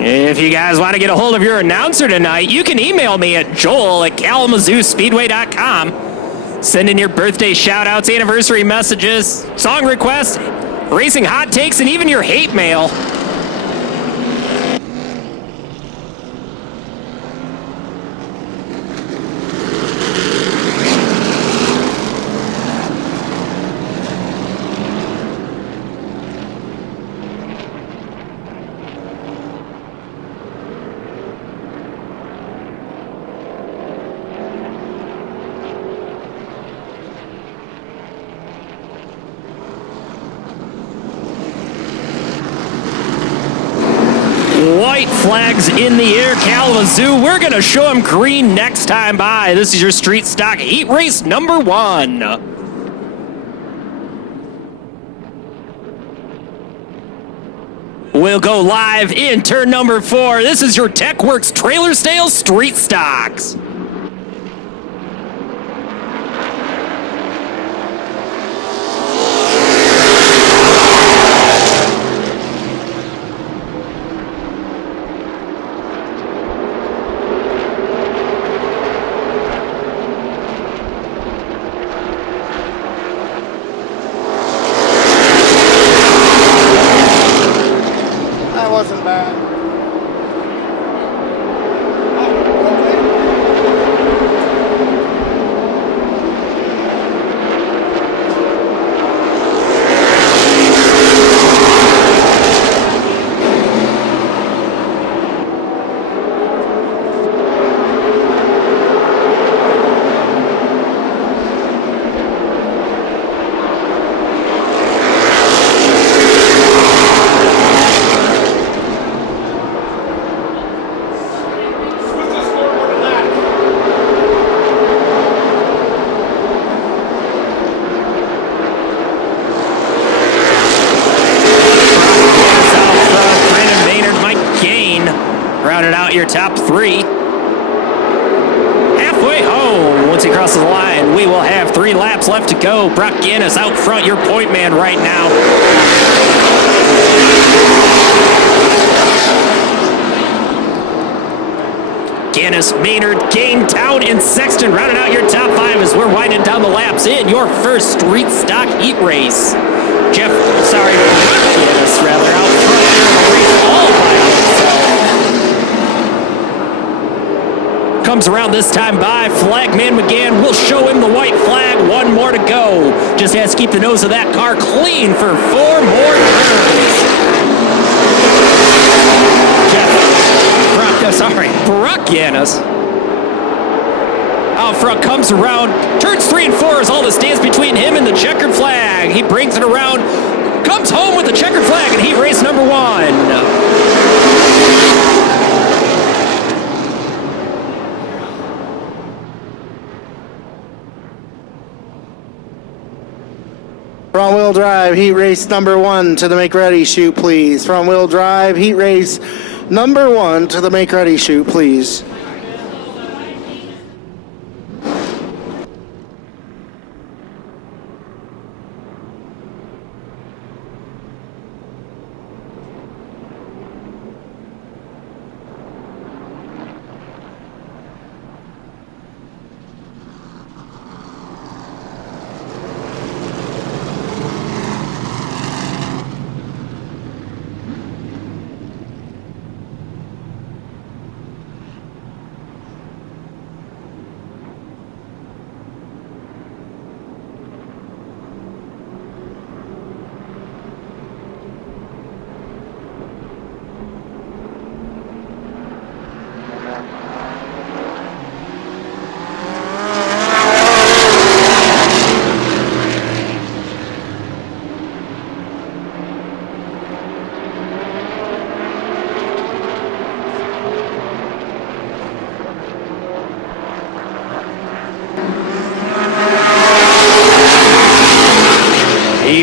If you guys want to get a hold of your announcer tonight, you can email me at joel@KalamazooSpeedway.com. Send in your birthday shout-outs, anniversary messages, song requests, racing hot takes, and even your hate mail. White flags in the air, Kalamazoo. We're going to show them green next time by. This is your street stock heat race number 1. We'll go live in turn number 4. This is your TechWorks Trailer Sales Street Stocks. Wasn't bad. Rounded out your top 3. Halfway home, once he crosses the line, we will have 3 laps left to go. Brock Guinness out front, your point man right now. Guinness, Maynard, Gaintown, and Sexton rounded out your top 5 as we're winding down the laps in your first street stock heat race. Brock Guinness, rather, out front there in the race all by himself. Comes around this time by Flagman McGann. We'll show him the white flag. 1 more to go. Just has to keep the nose of that car clean for 4 more turns. Brock Guinness. Out front comes around. Turns 3 and 4 as all this stands between him and the checkered flag. He brings it around. Comes home with the checkered flag in heat race number 1. Front wheel drive, heat race number 1 to the make ready chute, please. Front wheel drive, heat race number 1 to the make ready chute, please.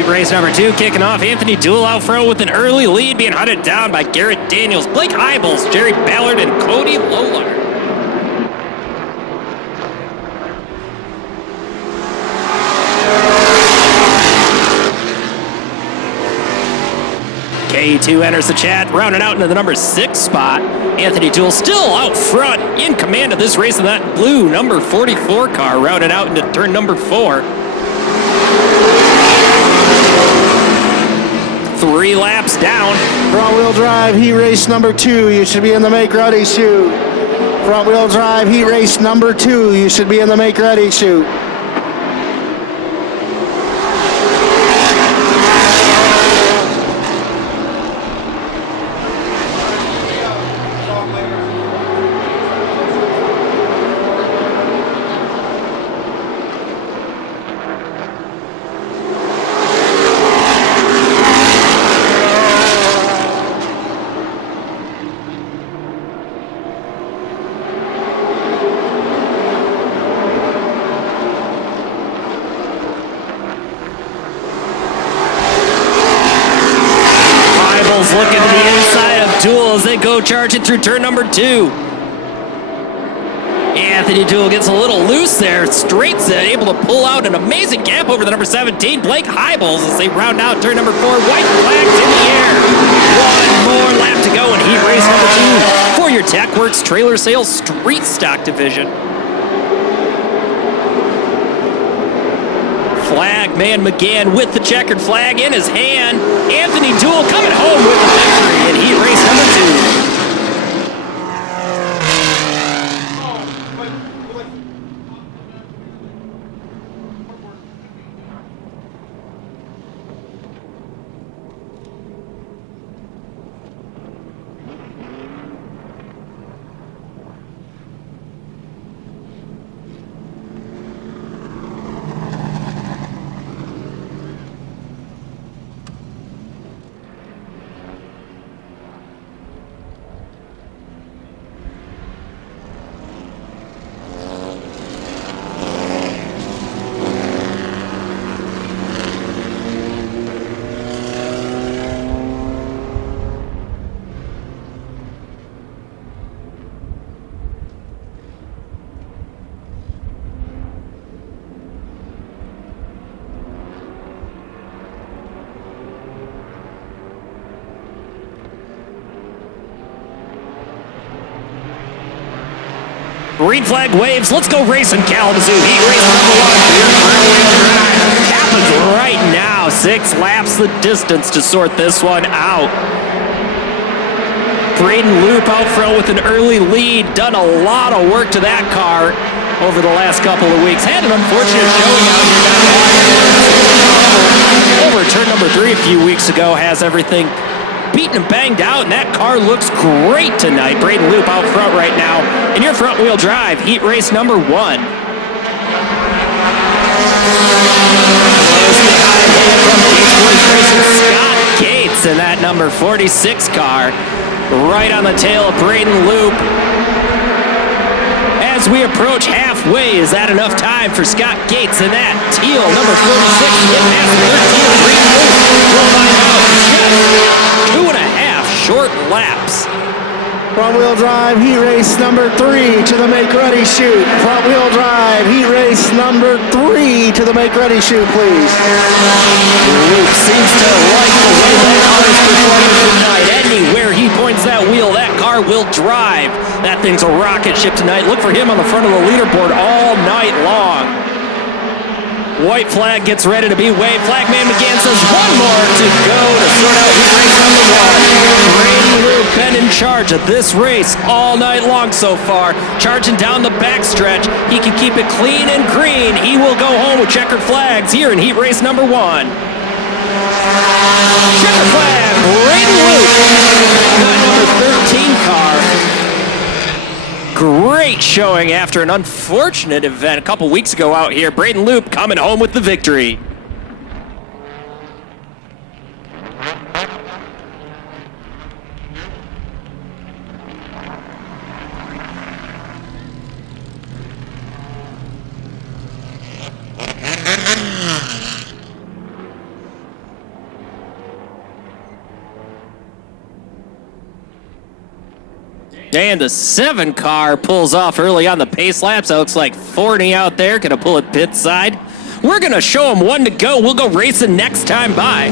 Race number 2 kicking off. Anthony Duell out front with an early lead, being hunted down by Garrett Daniels, Blake Hybels, Jerry Ballard, and Cody Lolar. J2 enters the chat, rounding out into the number 6 spot. Anthony Toole still out front, in command of this race in that blue number 44 car, rounded out into turn number 4. 3 laps down. Front wheel drive, heat race number 2. You should be in the make ready chute. Front wheel drive, heat race number 2. You should be in the make ready chute. Looking to the inside of Toole as they go charging through turn number 2. Anthony Toole gets a little loose there, straights it, able to pull out an amazing gap over the number 17, Blake Hybels, as they round out turn number 4. White flags in the air. One more lap to go in heat race number 2 for your TechWorks Trailer Sales Street Stock Division. Flag man McGann with the checkered flag in his hand. Anthony Toole coming home with the victory in heat race number 2. Green flag waves. Let's go racing, Kalamazoo. Heat race number 1. Happens right now. 6 laps the distance to sort this one out. Braden Loop out front with an early lead. Done a lot of work to that car over the last couple of weeks. Had an unfortunate showing out here. Over turn number 3 a few weeks ago. Has everything beaten and banged out, and that car looks great tonight. Braden Loop out front right now in your front wheel drive, heat race number 1. Scott Gates in that number 46 car, right on the tail of Braden Loop. As we approach halfway, is that enough time for Scott Gates in that teal number 46 to get past 13 Braden Loop? We'll find out. 2.5 short laps. Front wheel drive, heat race number 3 to the make ready chute. Front wheel drive, heat race number 3 to the make ready chute, please. Luke seems to like the way that car is performing tonight. Anywhere he points that wheel, that car will drive. That thing's a rocket ship tonight. Look for him on the front of the leaderboard all night long. White flag gets ready to be waved. Flagman McGann says one more to go to sort out heat race number 1. Braden Loop been in charge of this race all night long so far. Charging down the backstretch. He can keep it clean and green. He will go home with checkered flags here in heat race number 1. Checkered flag, Braden Loop. That number 13 car. Great showing after an unfortunate event a couple weeks ago out here. Braden Loop coming home with the victory. And the 7 car pulls off early on the pace laps. That looks like Forney out there. Gonna pull it pit side. We're gonna show him 1 to go. We'll go racing next time by.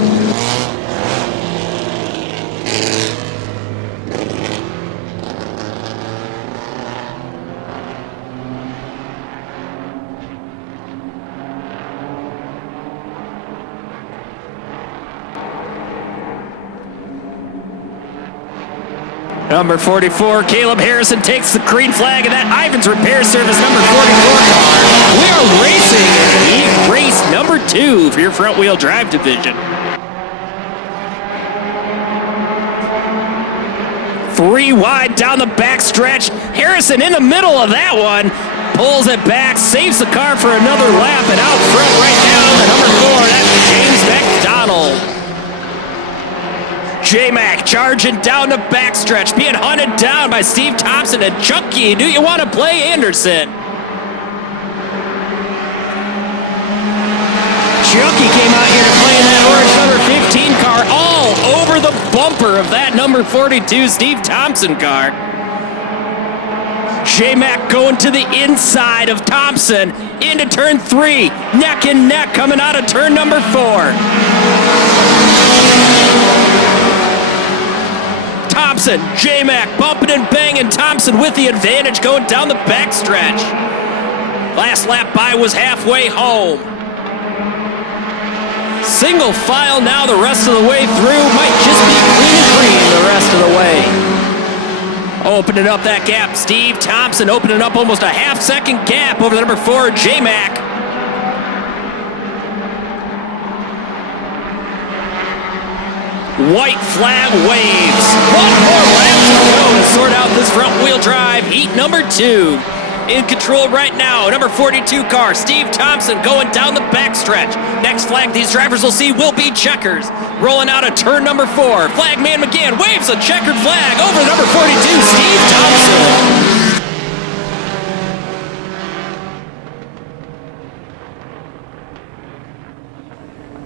Number 44, Caleb Harrison takes the green flag, and that Ivan's Repair Service, number 44 car. We are racing in heat race number 2 for your front-wheel drive division. 3 wide down the backstretch. Harrison in the middle of that one. Pulls it back, saves the car for another lap, and out front right now, the number 4, that's James McDonald. J-Mac charging down the backstretch, being hunted down by Steve Thompson and Chucky. Do you want to play Anderson? Chucky came out here to play in that orange number 15 car, all over the bumper of that number 42 Steve Thompson car. J-Mac going to the inside of Thompson, into turn 3, neck and neck coming out of turn number 4. Thompson, J-Mac bumping and banging. Thompson with the advantage going down the backstretch. Last lap by was halfway home. Single file now the rest of the way through. Might just be clean and green the rest of the way. Opening up that gap, Steve Thompson opening up almost a half-second gap over the number 4, J-Mac. White flag waves. One more lap to go to sort out this front-wheel drive. Heat number 2. In control right now, number 42 car, Steve Thompson going down the backstretch. Next flag these drivers will see will be checkers. Rolling out of turn number 4. Flagman McGann waves a checkered flag over number 42, Steve Thompson.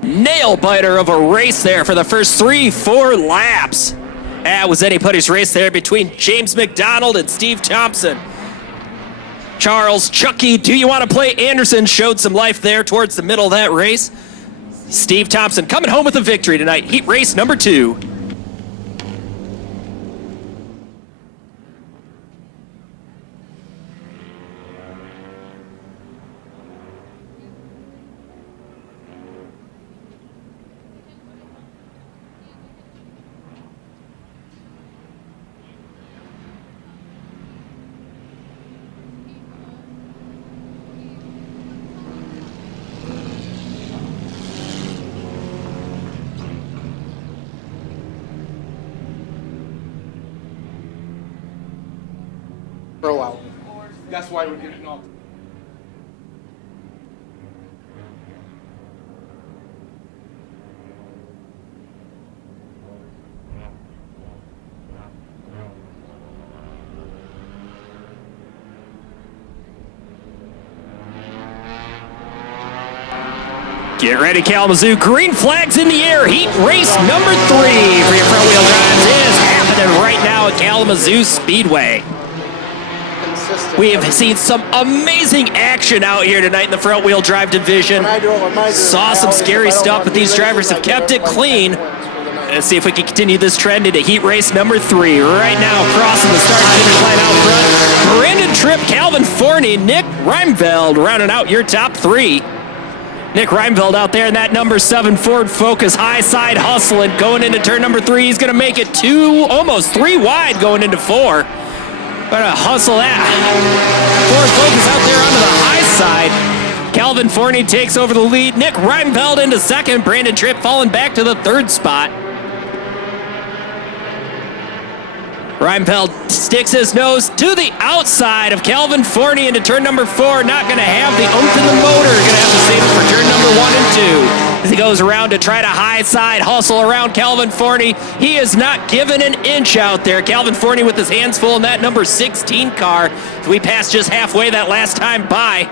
Nail-biter of a race there for the first 3-4 laps. That was anybody's race there between James McDonald and Steve Thompson. Charles Chucky, do you want to play Anderson? Showed some life there towards the middle of that race. Steve Thompson coming home with a victory tonight. Heat race number 2. Throw out. That's why we're getting off. Get ready, Kalamazoo. Green flags in the air. Heat race number 3 for your front-wheel drives is happening right now at Kalamazoo Speedway. We have seen some amazing action out here tonight in the front-wheel drive division. Saw some scary stuff, but these drivers have kept it clean. Let's see if we can continue this trend into heat race number 3. Right now, crossing the start-finish line out front. Brandon Tripp, Calvin Forney, Nick Reimveld rounding out your top 3. Nick Reimveld out there in that number 7 Ford Focus, high side hustling, going into turn number 3. He's going to make it 2, almost 3 wide going into 4. Gonna hustle that Ford Focus out there onto the high side. Calvin Forney takes over the lead. Nick Reimveld into 2nd. Brandon Tripp falling back to the 3rd spot. Reimveld sticks his nose to the outside of Calvin Forney into turn number 4. Not going to have the oomph in the motor. Going to have to save it for turn number 1 and 2. As he goes around to try to high side hustle around Calvin Forney. He is not given an inch out there. Calvin Forney with his hands full in that number 16 car. We passed just halfway that last time by.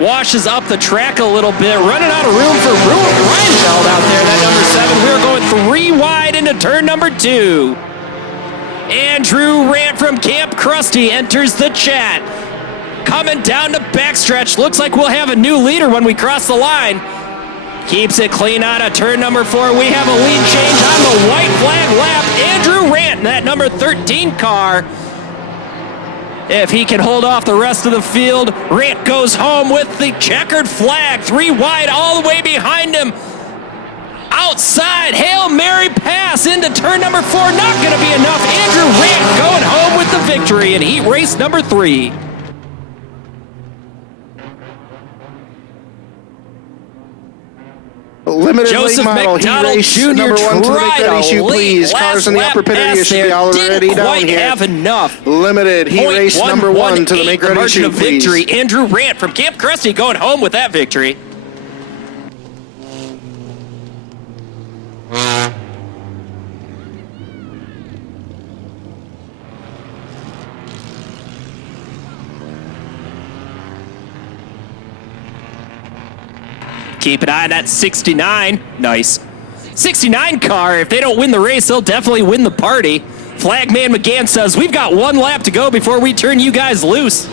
Washes up the track a little bit. Running out of room for Reimveld out there. That number 7. We're going 3 wide into turn number 2. Andrew Rant from Camp Krusty enters the chat. Coming down the backstretch. Looks like we'll have a new leader when we cross the line. Keeps it clean out of turn number 4. We have a lead change on the white flag lap. Andrew Rant in that number 13 car. If he can hold off the rest of the field, Rant goes home with the checkered flag. 3 wide all the way behind him. outside Hail Mary pass into turn number 4. Not going to be enough. Andrew Rant going home with the victory in heat race number 3. Limited Joseph late model heat McDonald race Jr. number 1 to the tried McReady a chute, late please. Cars in the upper pit area should be already Didn't down quite here. have enough. Limited heat race number 1 to the .118, McReady margin chute, of victory. please. Andrew Rant from Camp Krusty going home with that victory. Keep an eye on that 69. Nice. 69 car. If they don't win the race, they'll definitely win the party. Flagman McGann says, we've got 1 lap to go before we turn you guys loose.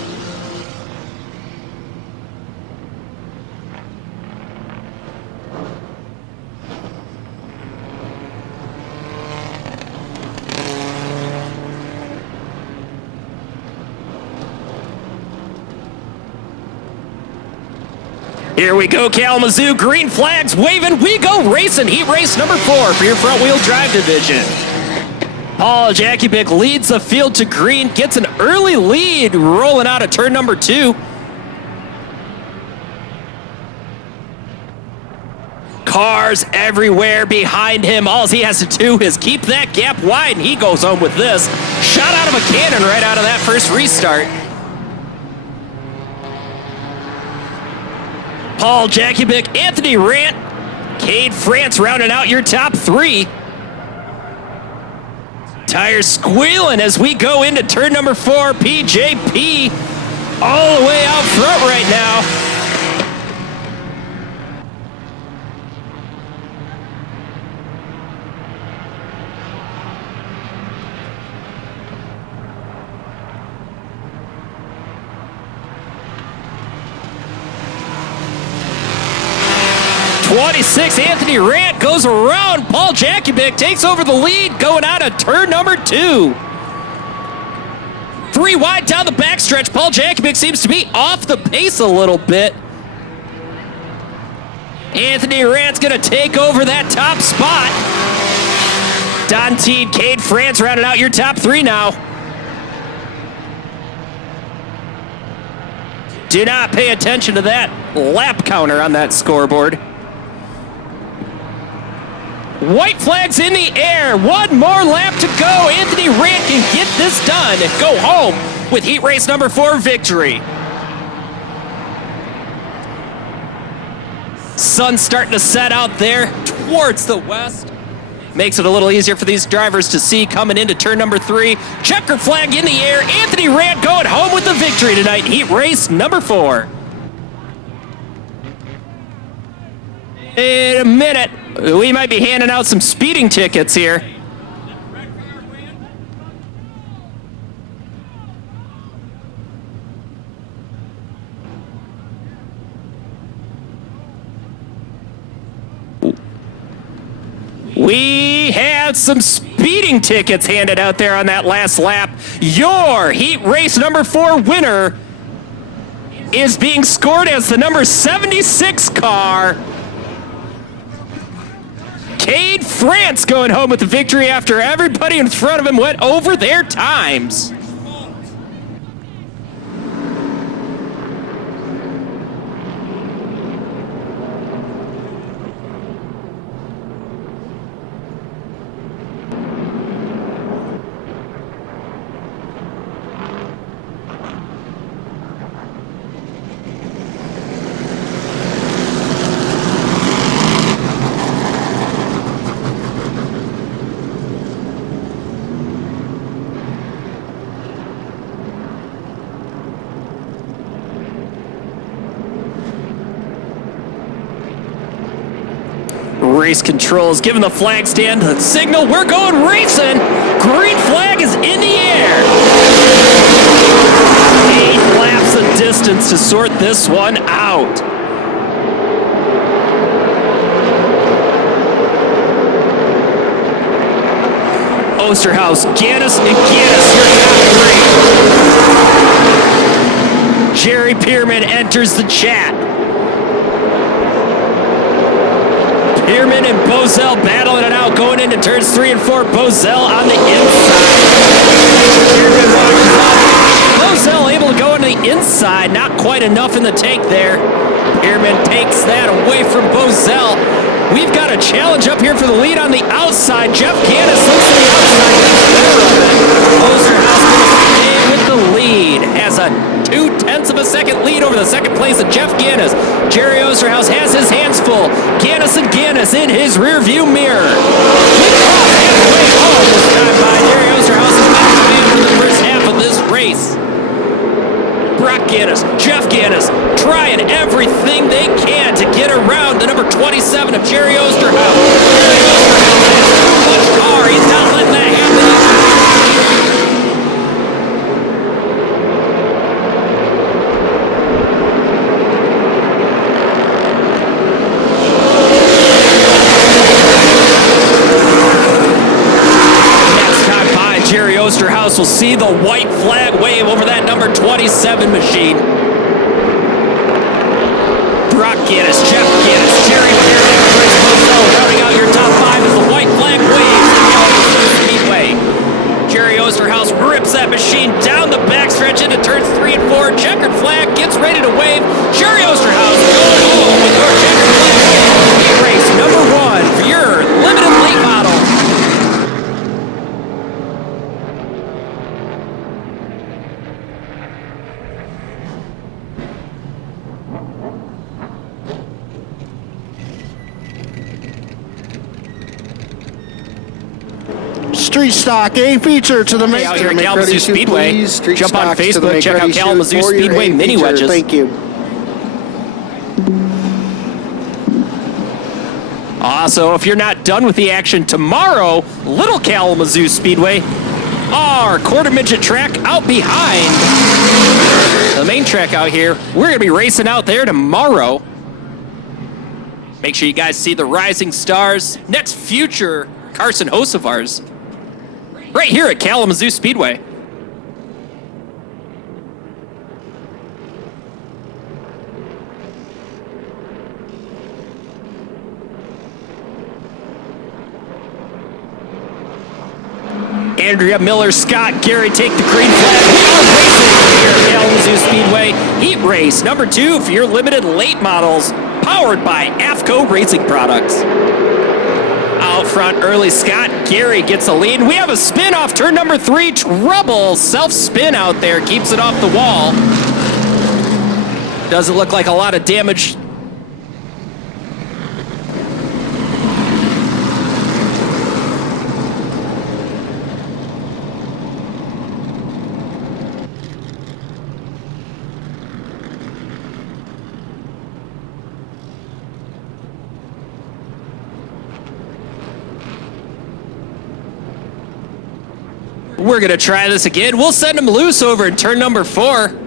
Here we go, Kalamazoo. Green flags waving. We go racing. Heat race number 4 for your front-wheel drive division. Paul Jakubic leads the field to green, gets an early lead rolling out of turn number 2. Cars everywhere behind him. All he has to do is keep that gap wide, and he goes home with this. Shot out of a cannon right out of that first restart. Paul Jakubic, Anthony Rant, Cade France rounding out your top 3. Tires squealing as we go into turn number 4. PJP all the way out front right now. Anthony Rant goes around. Paul Jakubic takes over the lead going out of turn number 2. 3 wide down the backstretch. Paul Jakubic seems to be off the pace a little bit. Anthony Rant's going to take over that top spot. Don Teed, Cade France rounding out your top 3 now. Do not pay attention to that lap counter on that scoreboard. White flags in the air. 1 more lap to go. Anthony Rant can get this done and go home with heat race number 4 victory. Sun's starting to set out there towards the west. Makes it a little easier for these drivers to see coming into turn number 3. Checker flag in the air. Anthony Rant going home with the victory tonight. Heat race number 4. In a minute, we might be handing out some speeding tickets here. We have some speeding tickets handed out there on that last lap. Your heat race number 4 winner is being scored as the number 76 car. Cade France going home with the victory after everybody in front of him went over their times. Race controls giving the flag stand the signal. We're going racing. Green flag is in the air. 8 laps of distance to sort this one out. Osterhaus, Gannis, and Gannis, your top 3. Jerry Pearman enters the chat. Pearman and Bozell battling it out, going into turns 3 and 4. Bozell on the inside. Pearman walks up. Bozell able to go on the inside, not quite enough in the tank there. Pearman takes that away from Bozell. We've got a challenge up here for the lead on the outside. Jeff Gaddis looks to the outside. Osterhaus going to stay with the lead. Has a 0.2 of a second lead over the second place of Jeff Gaddis. Jerry Osterhaus has his hands full. Gaddis and Gaddis in his rear view mirror. Halfway home this time by Jerry Osterhaus is back to man for the first half of this race. Brock Gaddis, Jeff Gaddis, trying everything they can to get around the number 27 of Jerry Osterhaus. Jerry Osterhaus has too much car. He's not letting that happen. Next time by, Jerry Osterhaus will see the white flag wave over that number 27 machine. Brock Gaddis, Jeff Gaddis, Jerry Pearman, Chris Bozell, rounding out your top 5 as the white flag waves at Kalamazoo Speedway. Jerry Osterhaus rips that machine down the backstretch into turns 3 and 4. Checkered flag gets ready to wave. Jerry Osterhaus going home with your checkered flag wave. Race number 1 for your limited late model. Street Stock, a feature to the Hey, out here at Kalamazoo Speedway. Street Jump on Stocks to the Facebook, Make check out Ready Kalamazoo Shoot for your Speedway A mini feature. wedges. Thank you. Also, if you're not done with the action tomorrow, Little Kalamazoo Speedway, our quarter midget track out behind the main track out here. We're going to be racing out there tomorrow. Make sure you guys see the rising stars, next future Carson Hosevars, right here at Kalamazoo Speedway. Andrea Miller, Scott Gary take the green flag. We are racing here at Kalamazoo Speedway. Heat race number 2 for your limited late models, powered by AFCO Racing Products. Out front early, Scott Gary gets a lead. We have a spin off turn number 3. Trouble self-spin out there, keeps it off the wall. Doesn't look like a lot of damage. We're going to try this again. We'll send him loose over in turn number 4. One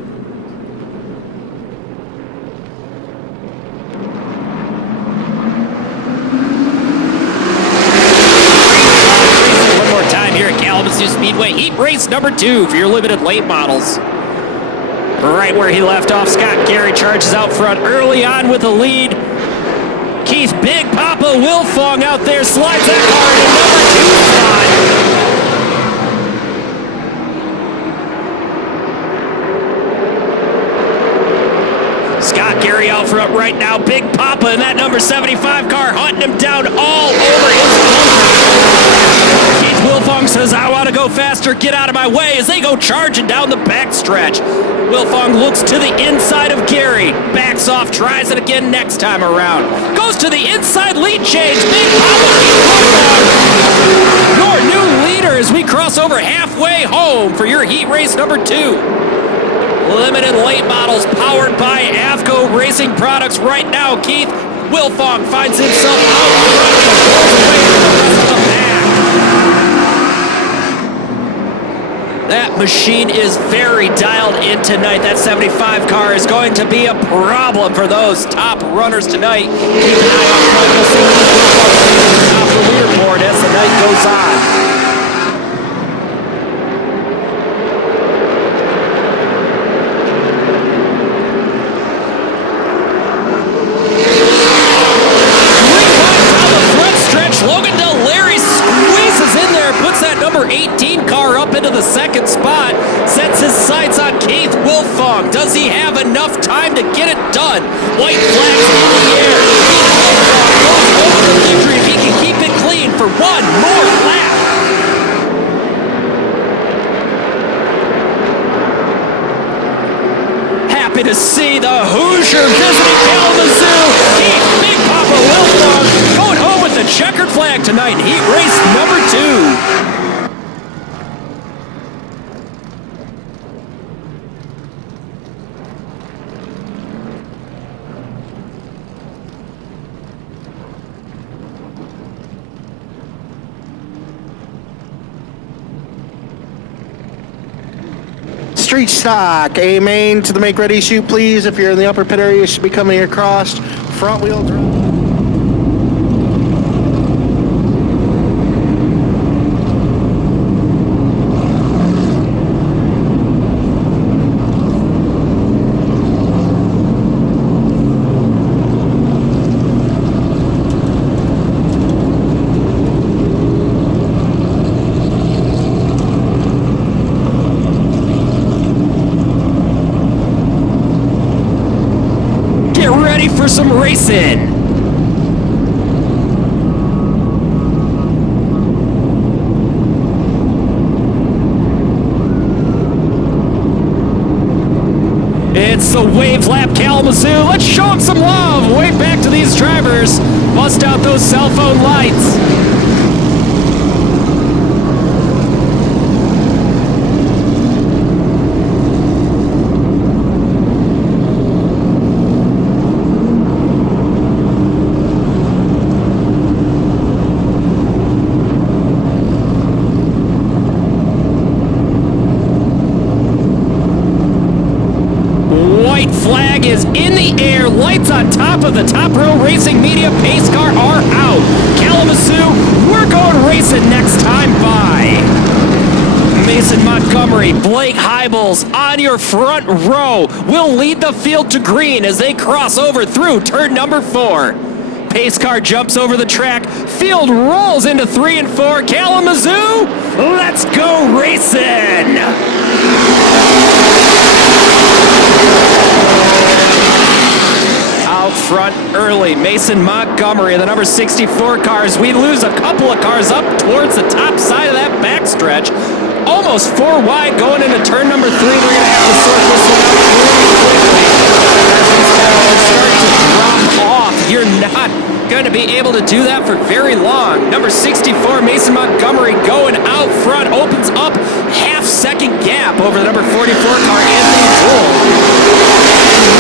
more time here at Kalamazoo Speedway. Heat race number 2 for your limited late models. Right where he left off, Scott Gary charges out front early on with the lead. Keith Big Papa Wilfong out there slides that car in number 2 spot. Scott Gary out front right now. Big Papa in that number 75 car hunting him down all over his bumper. Keith Wilfong says, I want to go faster. Get out of my way as they go charging down the backstretch. Wilfong looks to the inside of Gary. Backs off, tries it again next time around. Goes to the inside lead change. Big Papa Keith Wilfong, your new leader as we cross over halfway home for your heat race number 2. Limited late models powered by AFCO Racing Products right now. Keith Wilfong finds himself out front and pulls away from the rest of the pack. That machine is very dialed in tonight. That 75 car is going to be a problem for those top runners tonight. Keep an eye out front. You'll see Wilfong top of the leaderboard as the night goes on. up into the second spot, sets his sights on Keith Wilfong. Does he have enough time to get it done? White flags in the air. Goes over the victory if he can keep it clean for one more lap. Happy to see the Hoosier visiting Kalamazoo. Keith Big Papa Wilfong going home with the checkered flag tonight in heat race number 2. Street stock, A main to the make ready chute, please. If you're in the upper pit area, you should be coming across. Front wheel drive. For some racing. It's the Wave Lap Kalamazoo. Let's show them some love. Wave back to these drivers. Bust out those cell phone lights. Flag is in the air, lights on top of the Top Row Racing Media pace car are out. Kalamazoo, we're going racing next time by. Mason Montgomery, Blake Hybels on your front row will lead the field to green as they cross over through turn number 4. Pace car jumps over the track, field rolls into 3 and 4. Kalamazoo, let's go racing! Out front early, Mason Montgomery, the number 64 cars. We lose a couple of cars up towards the top side of that backstretch. Almost 4 wide going into turn number 3. We're going to have to sort this one out really quickly. Start to drop off. You're not going to be able to do that for very long. Number 64, Mason Montgomery going out front, opens up half-second gap over the number 44 car, Anthony Wool.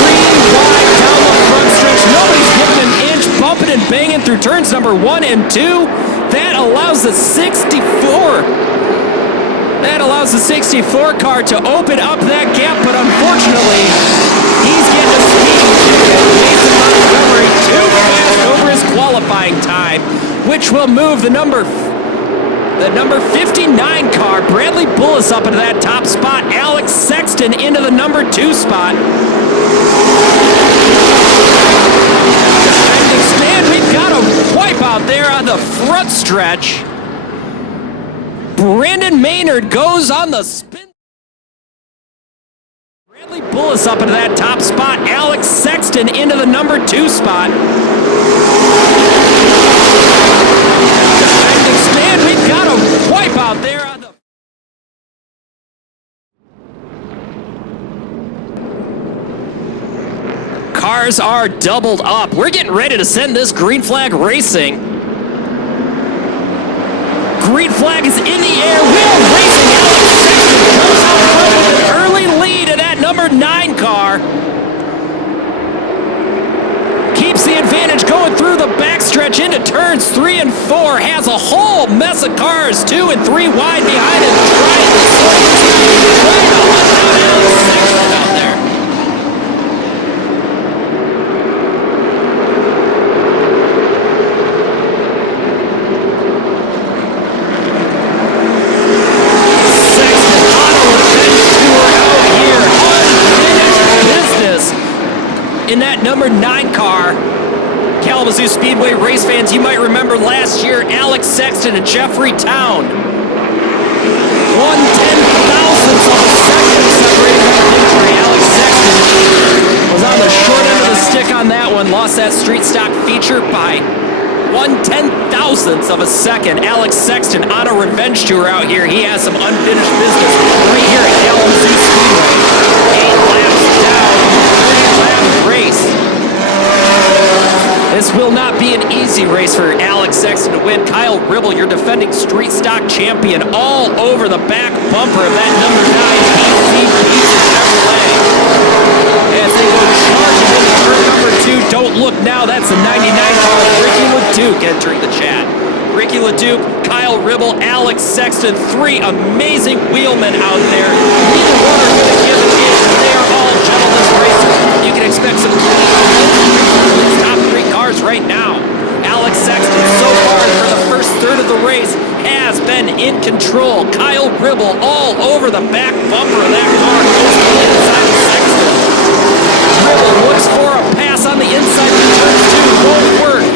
3 wide down the front stretch. Nobody's giving an inch, bumping and banging through turns number 1 and 2. That allows the 64 car to open up that gap, but unfortunately, he's getting a speeding ticket. Mason Montgomery too fast over his qualifying time, which will move the number 59 car, Bradley Bullis, up into that top spot. Alex Sexton into the number 2 spot. Stand, we've got a wipeout there on the front stretch. Brandon Maynard goes on the spin. Bradley Bullis up into that top spot. Alex Sexton into the number 2 spot. Stand, we've got a wipeout there on the... Cars are doubled up. We're getting ready to send this green flag racing. Green flag is in the air. Will racing. Alex Sexton comes out front with an early lead of that number 9 car. Keeps the advantage going through the backstretch into turns 3 and 4. Has a whole mess of cars 2 and 3 wide behind him. Trying to slow Alex Sexton out there. In that number 9 car, Kalamazoo Speedway race fans, you might remember last year, Alex Sexton and Jeffrey Town. 110 a second. Alex Sexton on a revenge tour out here. He has some unfinished business right here at Kalamazoo Speedway. 8 laps down, 30-lap race. This will not be an easy race for Alex Sexton to win. Kyle Ribble, your defending street stock champion, all over the back bumper of that number 9 PC Chevrolet. As they go charging into turn number 2. Don't look now. That's a 99 car. Ricky LeDuc entering the chat. Ricky LeDuc, Kyle Ribble, Alex Sexton, 3 amazing wheelmen out there. Neither one are going to give an inch. They are all gentlemen's racers. You can expect some top 3 cars right now. Alex Sexton, so far for the first third of the race, has been in control. Kyle Ribble all over the back bumper of that car. Goes to the inside of Sexton. Ribble looks for a pass on the inside of turn 2. Won't work.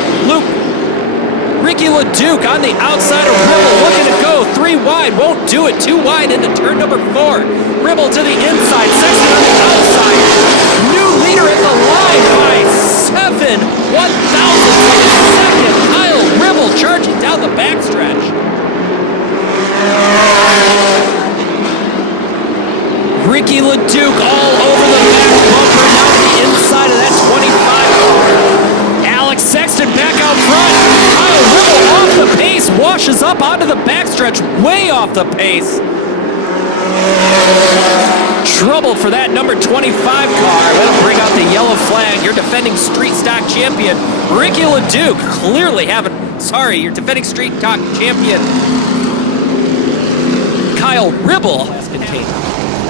Ricky LeDuc on the outside of Ribble, looking to go 3 wide, won't do it. 2 wide into turn number 4. Ribble to the inside, Sexton on the outside. New leader at the line by 7 1,000 of a second. Kyle Ribble charging down the backstretch. Ricky LeDuc all over the back bumper, now to the inside of that 25 car. Alex Sexton back out front. Kyle Ribble off the pace, washes up onto the backstretch, way off the pace. Trouble for that number 25 car. That'll bring out the yellow flag. Your defending street stock champion, Ricky LeDuc, clearly having, your defending street stock champion, Kyle Ribble.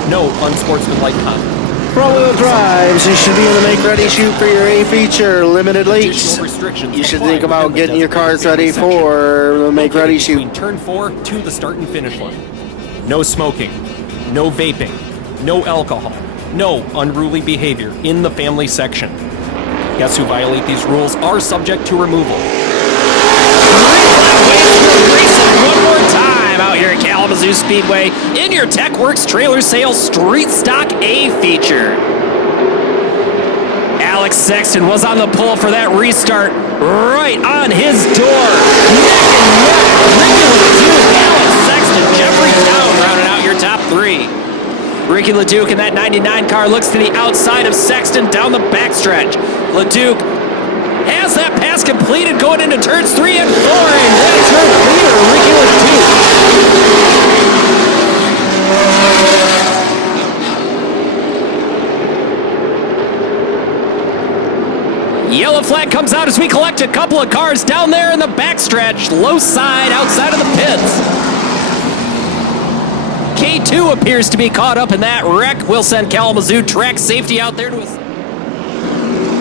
No unsportsmanlike conduct. Front-wheel drives, you should be in the make-ready shoot for your A feature limited lease. You should think about getting your cars ready for the make-ready shoot. Between turn 4 to the start and finish line. No smoking, no vaping, no alcohol, no unruly behavior in the family section. Guests who violate these rules are subject to removal. One more time out here at Kalamazoo Speedway in your TechWorks Trailer Sales Street Stock A feature. Alex Sexton was on the pull for that restart, right on his door. Neck and neck. Alex Sexton, Jeffrey Town rounding out your top 3. Ricky LeDuc in that 99 car looks to the outside of Sexton down the backstretch. LeDuc has that pass completed going into turns 3 and 4, and that's her leader, Ricky LeDuc. Yellow flag comes out as we collect a couple of cars down there in the backstretch, low side, outside of the pits. K2 appears to be caught up in that wreck. We'll send Kalamazoo track safety out there to us.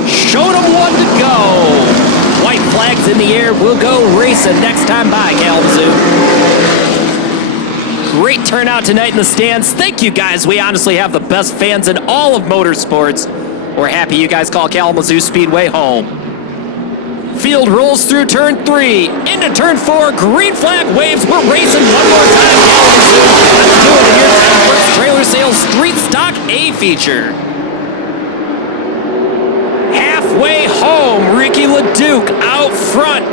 Showed him one to go. White flags in the air. We'll go racing next time by Kalamazoo. Great turnout tonight in the stands. Thank you guys. We honestly have the best fans in all of motorsports. We're happy you guys call Kalamazoo Speedway home. Field rolls through turn 3, into turn 4, green flag waves, we're racing one more time, Kalamazoo. Let's do it here at TechWorks Trailer Sales Street Stock A feature. Halfway home, Ricky LeDuc out front,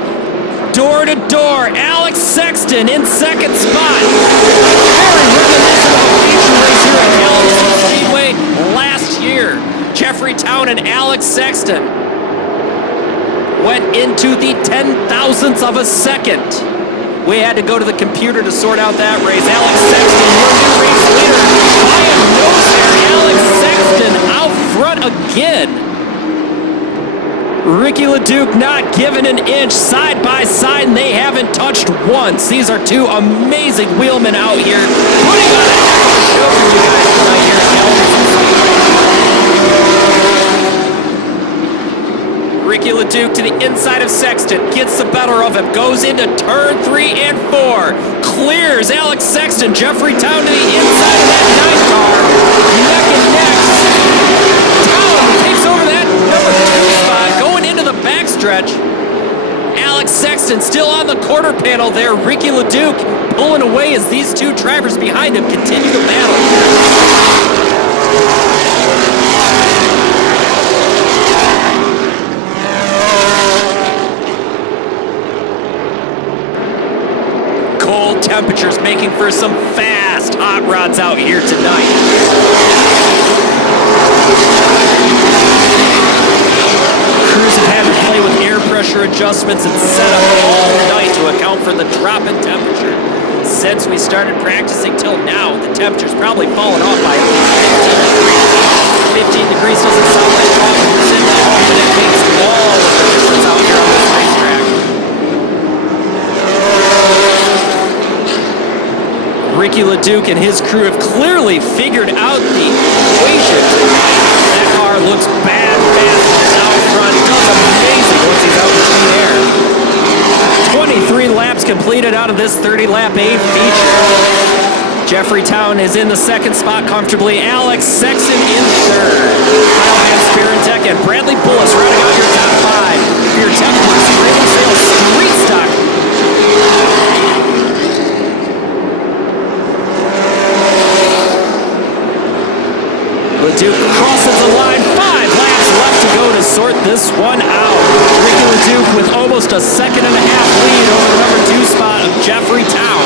door to door, Alex Sexton in second spot. Very reminiscent of a feature race here at Kalamazoo Speedway last year. Jeffrey Town and Alex Sexton went into the 10,000ths of a second. We had to go to the computer to sort out that race. Alex Sexton, your new race leader, by a nose there. Alex Sexton out front again. Ricky LeDuc not giving an inch, side by side, and they haven't touched once. These are 2 amazing wheelmen out here, putting on a heck of a show for you guys tonight here at Kalamazoo. Ricky LeDuc to the inside of Sexton, gets the better of him, goes into turn 3 and 4, clears Alex Sexton, Jeffrey Town to the inside of that 9 car, neck and neck. Town takes over that number 2 spot, going into the backstretch. Alex Sexton still on the quarter panel there, Ricky LeDuc pulling away as these 2 drivers behind him continue to battle. temperatures making for some fast hot rods out here tonight. Crews have had to play with air pressure adjustments and setup all night to account for the drop in temperature. Since we started practicing till now, the temperature's probably fallen off by at least 15 degrees. 15 degrees doesn't sound like a lot when you're sitting at home, but it makes all of the difference out here on this racetrack. Ricky LeDuc and his crew have clearly figured out the equation. That car looks bad fast out front. Does amazing once he's out in clean air. 23 laps completed out of this 30-lap A feature. Jeffrey Town is in the second spot comfortably. Alex Sexton in third. Kyle Van Spirentech and Bradley Bullis rounding out your top five. For your Techworks Trailer Sales Street Stock. LeDuc crosses the line. 5 laps left to go to sort this one out. Ricky LeDuc with almost a second and a half lead over the number 2 spot of Jeffrey Town.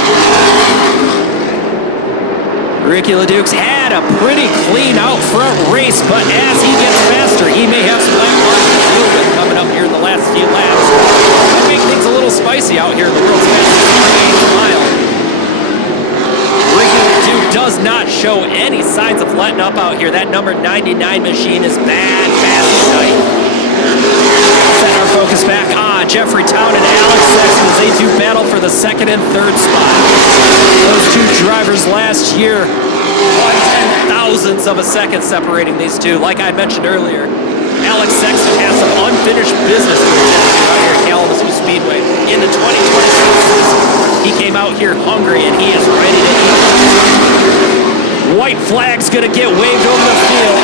Ricky LeDuc's had a pretty clean out front race, but as he gets faster, he may have some lap margin to deal with coming up here in the last few laps. Might make things a little spicy out here in the world's fastest 3/8 mile. Ricky LeDuc does not show any signs of letting up out here. That number 99 machine is bad fast tonight. Set our focus back on Jeffrey Town and Alex Sexton as they do battle for the second and third spot. Those two drivers last year, 1/10,000th of a second separating these two. Like I mentioned earlier, Alex Sexton has some unfinished business to attend to out here at Kalamazoo Speedway. In the 2026 season, he came out here hungry and he is ready to eat. White flag's gonna get waved over the field.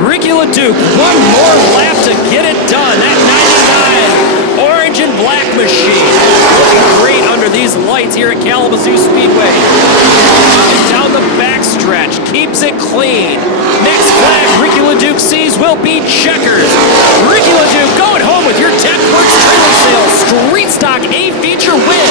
Ricky LeDuc, one more lap to get it done. That 99 orange and black machine looking great under these lights here at Kalamazoo Speedway. Down the backstretch, keeps it clean. Next flag Ricky LeDuc sees will be checkers. Ricky LeDuc going home with your Techworks Trailer Sales Street Stock A feature win.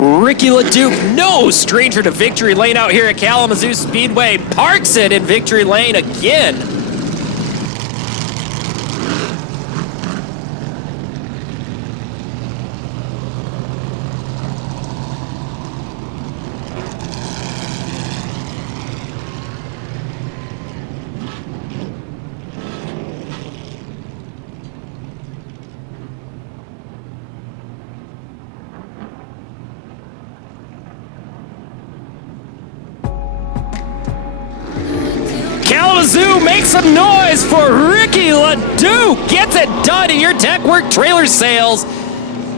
Ricky LeDuc, no stranger to victory lane out here at Kalamazoo Speedway, parks it in victory lane again. Kalamazoo, make some noise for Ricky LeDuc. Gets it done in your Techworks Trailer Sales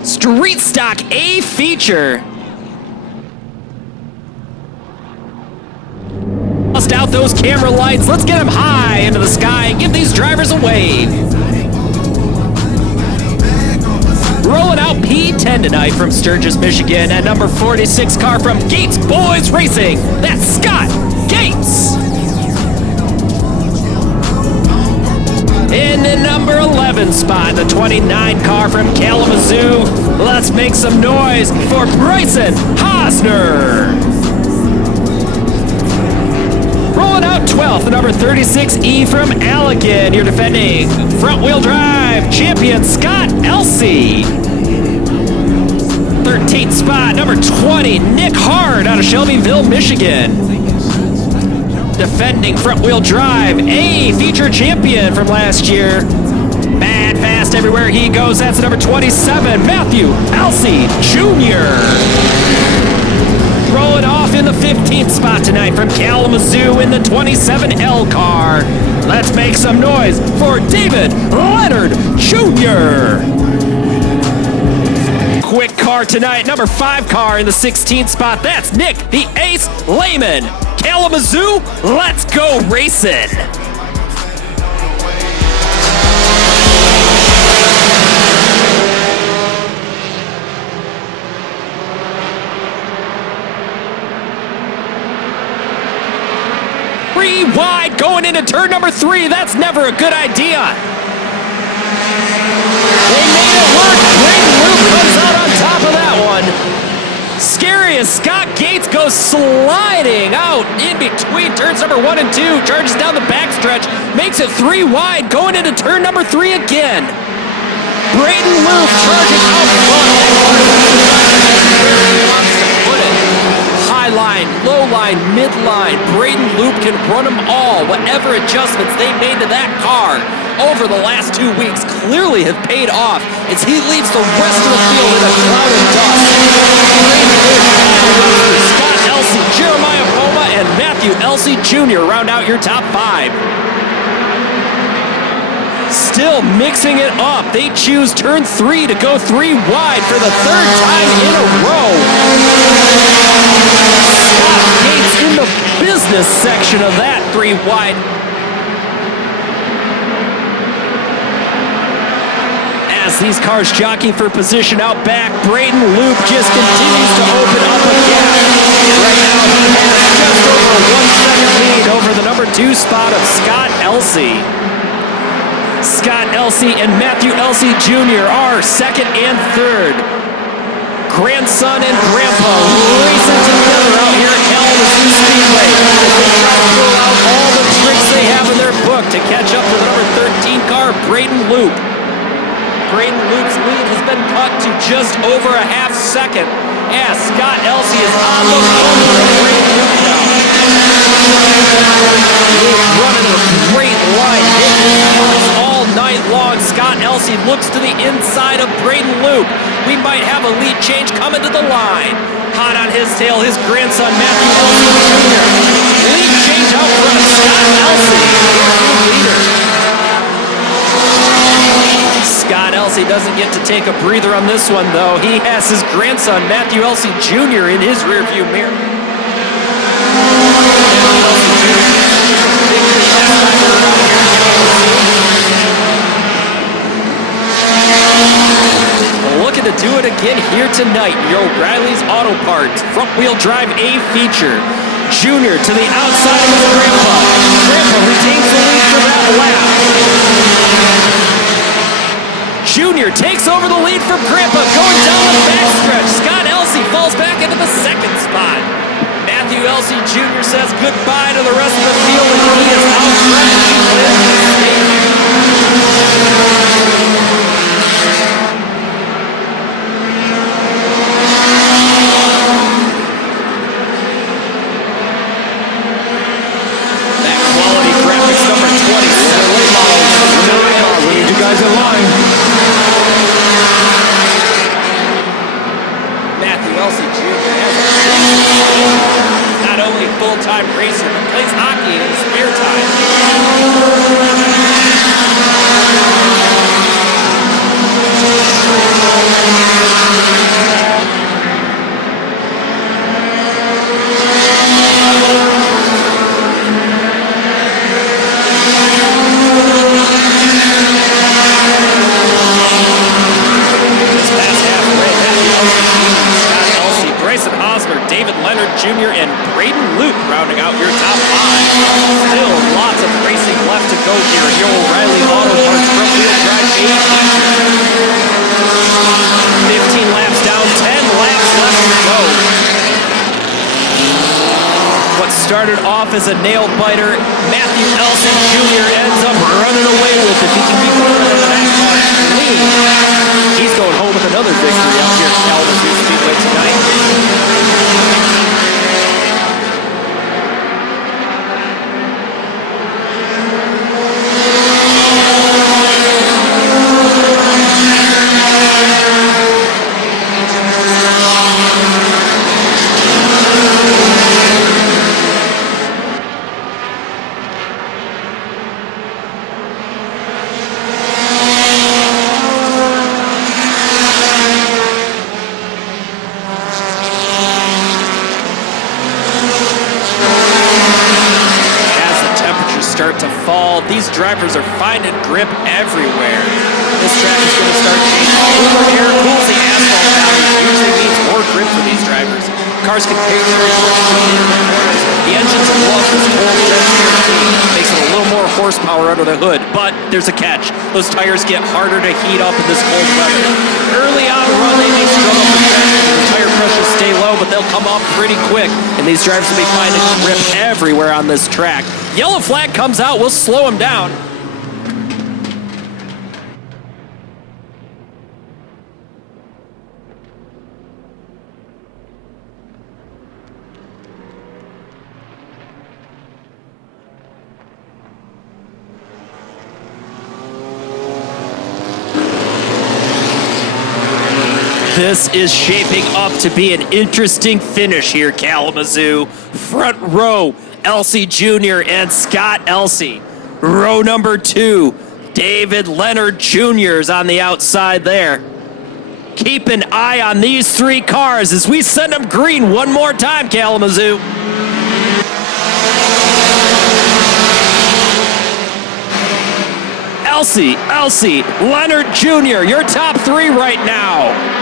Street Stock A feature. Bust out those camera lights. Let's get them high into the sky and give these drivers a wave. Rolling out P10 tonight from Sturgis, Michigan, and number 46 car from Gates Boys Racing. That's Scott Gates. In the number 11 spot, the 29 car from Kalamazoo. Let's make some noise for Bryson Hosner. Rolling out 12th, the number 36E from Allegan. Your defending front-wheel drive champion, Scott Elsey. 13th spot, number 20, Nick Hard out of Shelbyville, Michigan. Defending front-wheel drive A feature champion from last year. Bad fast everywhere he goes. That's number 27, Matthew Elsey Jr. Rolling off in the 15th spot tonight from Kalamazoo in the 27L car. Let's make some noise for David Leonard Jr. Quick car tonight, number 5 car in the 16th spot. That's Nick the Ace Lehman. Kalamazoo, let's go racing. 3 wide going into turn number 3. That's never a good idea. They made it work. Braden Luke comes out on top of that one. Scary as Scott Gates goes sliding out in between turns number 1 and 2. Charges down the backstretch. Makes it 3 wide going into turn number 3 again. Braden Luke charging out front. High line, low line, midline. Braden Luke can run them all. Whatever adjustments they made to that car over the last 2 weeks clearly have paid off as he leaves the rest of the field in a cloud of dust. Scott Elsey, Jeremiah Boma, and Matthew Elsey Jr. round out your top 5. Still mixing it up. They choose turn 3 to go 3 wide for the 3rd time in a row. Scott Gates in the business section of that 3 wide. As these cars jockey for position out back, Braden Luke just continues to open up a gap. Right now, he has just over a 1-second lead over the number 2 spot of Scott Elsey. Scott Elsey and Matthew Elsey Jr. are 2nd and 3rd. Grandson and grandpa racing together out here at Kalamazoo Speedway. They try to pull out all the tricks they have in their book to catch up to the number 13 car, Braden Luke. Braden Luke's lead has been cut to just over a half second as Scott Elsey is on the phone with Braden Luke now. Luke running a great line, hitting all night long. Scott Elsey looks to the inside of Braden Luke. We might have a lead change coming to the line. Hot on his tail, his grandson Matthew Elsey Jr. Lead change out front, Scott Elsey, new leader. Scott Elsey doesn't get to take a breather on this one, though. He has his grandson, Matthew Elsey Jr., in his rearview mirror. Looking to do it again here tonight. Your O'Reilly's Auto Parts front-wheel drive A feature. Junior to the outside of his grandpa. Grandpa retains the lead for that lap. Junior takes over the lead from Grandpa, going down the backstretch. Scott Elsey falls back into the 2nd spot. Matthew Elsey Jr. says goodbye to the rest of the field, and he is out front. That quality graphics number 20. We need you guys in line. Matthew Elsey Jr. has not only a full-time racer, but plays hockey in his spare time. David Leonard Jr. and Braden Luke rounding out your top 5. Still lots of racing left to go here at your O'Reilly Auto Parts front-wheel drive A. 15 laps down, 10 laps left to go. What started off as a nail-biter, Matthew Elsey Jr. ends up running away with it. If he can be running that car clean, he's going home with another victory out here at Kalamazoo Speedway tonight. Start to fall. These drivers are finding grip everywhere. This track is going to start changing. Cooler air cools the asphalt down. Usually means more grip for these drivers. Cars can pick their grip in the corners. The engines of love this whole horsepower under the hood, but there's a catch. Those tires get harder to heat up in this cold weather. Early on the run, they may struggle for traction. The tire pressures stay low, but they'll come up pretty quick, and these drivers will be finding grip everywhere on this track. Yellow flag comes out. We'll slow them down. This is shaping up to be an interesting finish here, Kalamazoo. Front row, Elsey Jr. and Scott Elsey. Row number 2, David Leonard Jr. is on the outside there. Keep an eye on these 3 cars as we send them green one more time, Kalamazoo. Elsey, Leonard Jr., your top 3 right now.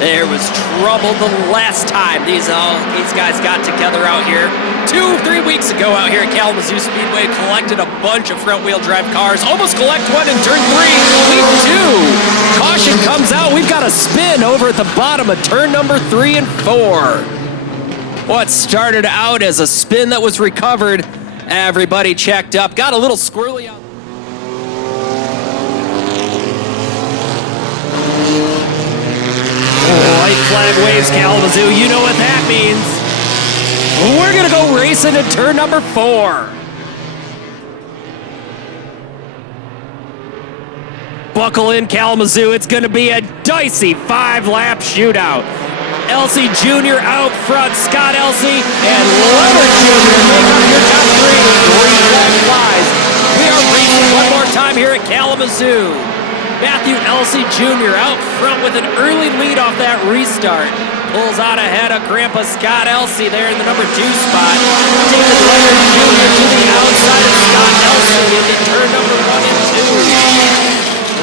There was trouble the last time these guys got together out here 2-3 weeks ago out here at Kalamazoo Speedway. Collected a bunch of front-wheel drive cars. Almost collect one in turn 3. We do. Caution comes out. We've got a spin over at the bottom of turn number 3 and 4. What started out as a spin that was recovered, everybody checked up. Got a little squirrely out. White flag waves, Kalamazoo. You know what that means. We're going to go racing at turn number 4. Buckle in, Kalamazoo. It's going to be a dicey 5-lap shootout. Elsey Jr. out front, Scott Elsey, and Leonard Jr. make up your top 3. Green flag flies. We are racing one more time here at Kalamazoo. Matthew Elsey Jr. out front with an early lead off that restart. Pulls out ahead of Grandpa Scott Elsey there in the number 2 spot. David Leonard Jr. to the outside of Scott Elsey into turn number 1 and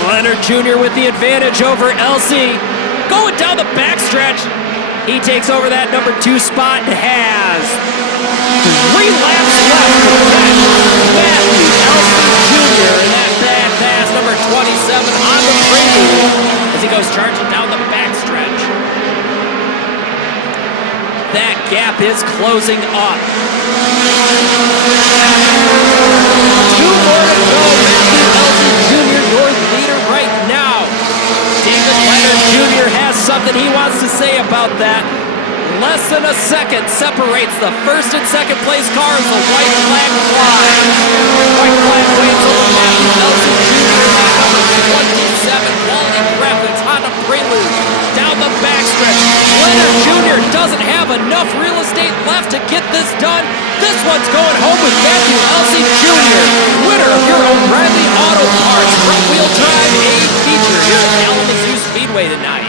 2. Leonard Jr. with the advantage over Elsey. Going down the backstretch. He takes over that number 2 spot and has 3 laps left to catch Matthew Elsey Jr. and that bad pass number 27 on the prelude as he goes charging down the backstretch. That gap is closing up. 2 more to go. Matthew Elsey Jr., your leader right now. David Leonard Jr. has something he wants to say about that. Less than a second separates the first and second place cars. The white flag flies. White flag waves over Matthew Elsey Jr. Number 27, Quality Graphics on a prelude. Down the backstretch. Leonard Jr. doesn't have enough real estate left to get this done. This one's going home with Matthew Elsey Jr., winner of your O'Reilly Auto Parts front-wheel drive A feature here at Kalamazoo Speedway tonight.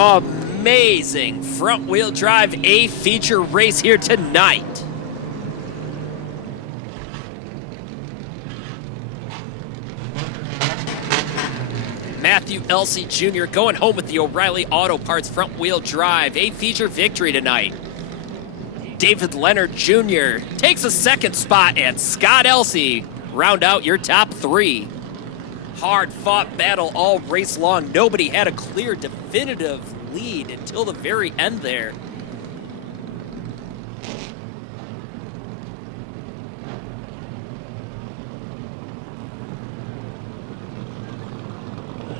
Amazing front-wheel drive A feature race here tonight. Matthew Elsey Jr. going home with the O'Reilly Auto Parts front-wheel drive A feature victory tonight. David Leonard Jr. takes a 2nd spot, and Scott Elsey round out your top 3. Hard-fought battle all race long. Nobody had a clear, definitive lead until the very end there.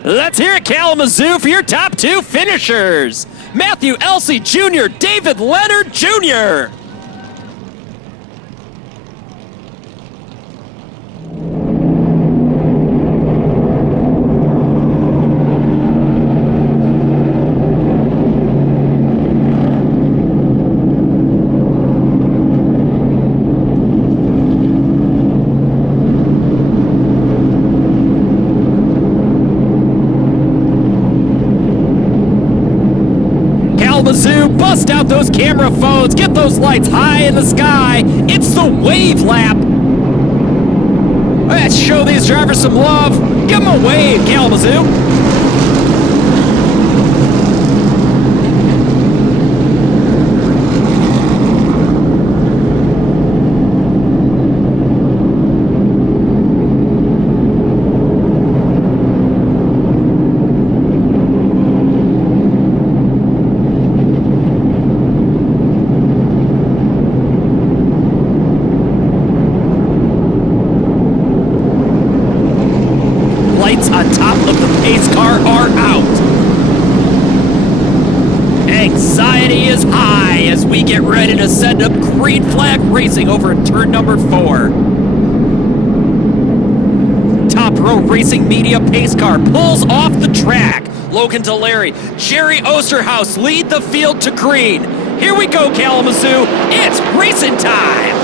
Let's hear it, Kalamazoo, for your top 2 finishers. Matthew Elsey Jr., David Leonard Jr. Kalamazoo. Bust out those camera phones. Get those lights high in the sky. It's the wave lap. Let's show these drivers some love. Give them a wave, Kalamazoo. Lights on top of the pace car are out. Anxiety is high as we get ready to send up green flag racing over turn number 4. Top Row Racing Media pace car pulls off the track. Logan Delary, Jerry Osterhaus lead the field to green. Here we go, Kalamazoo. It's racing time.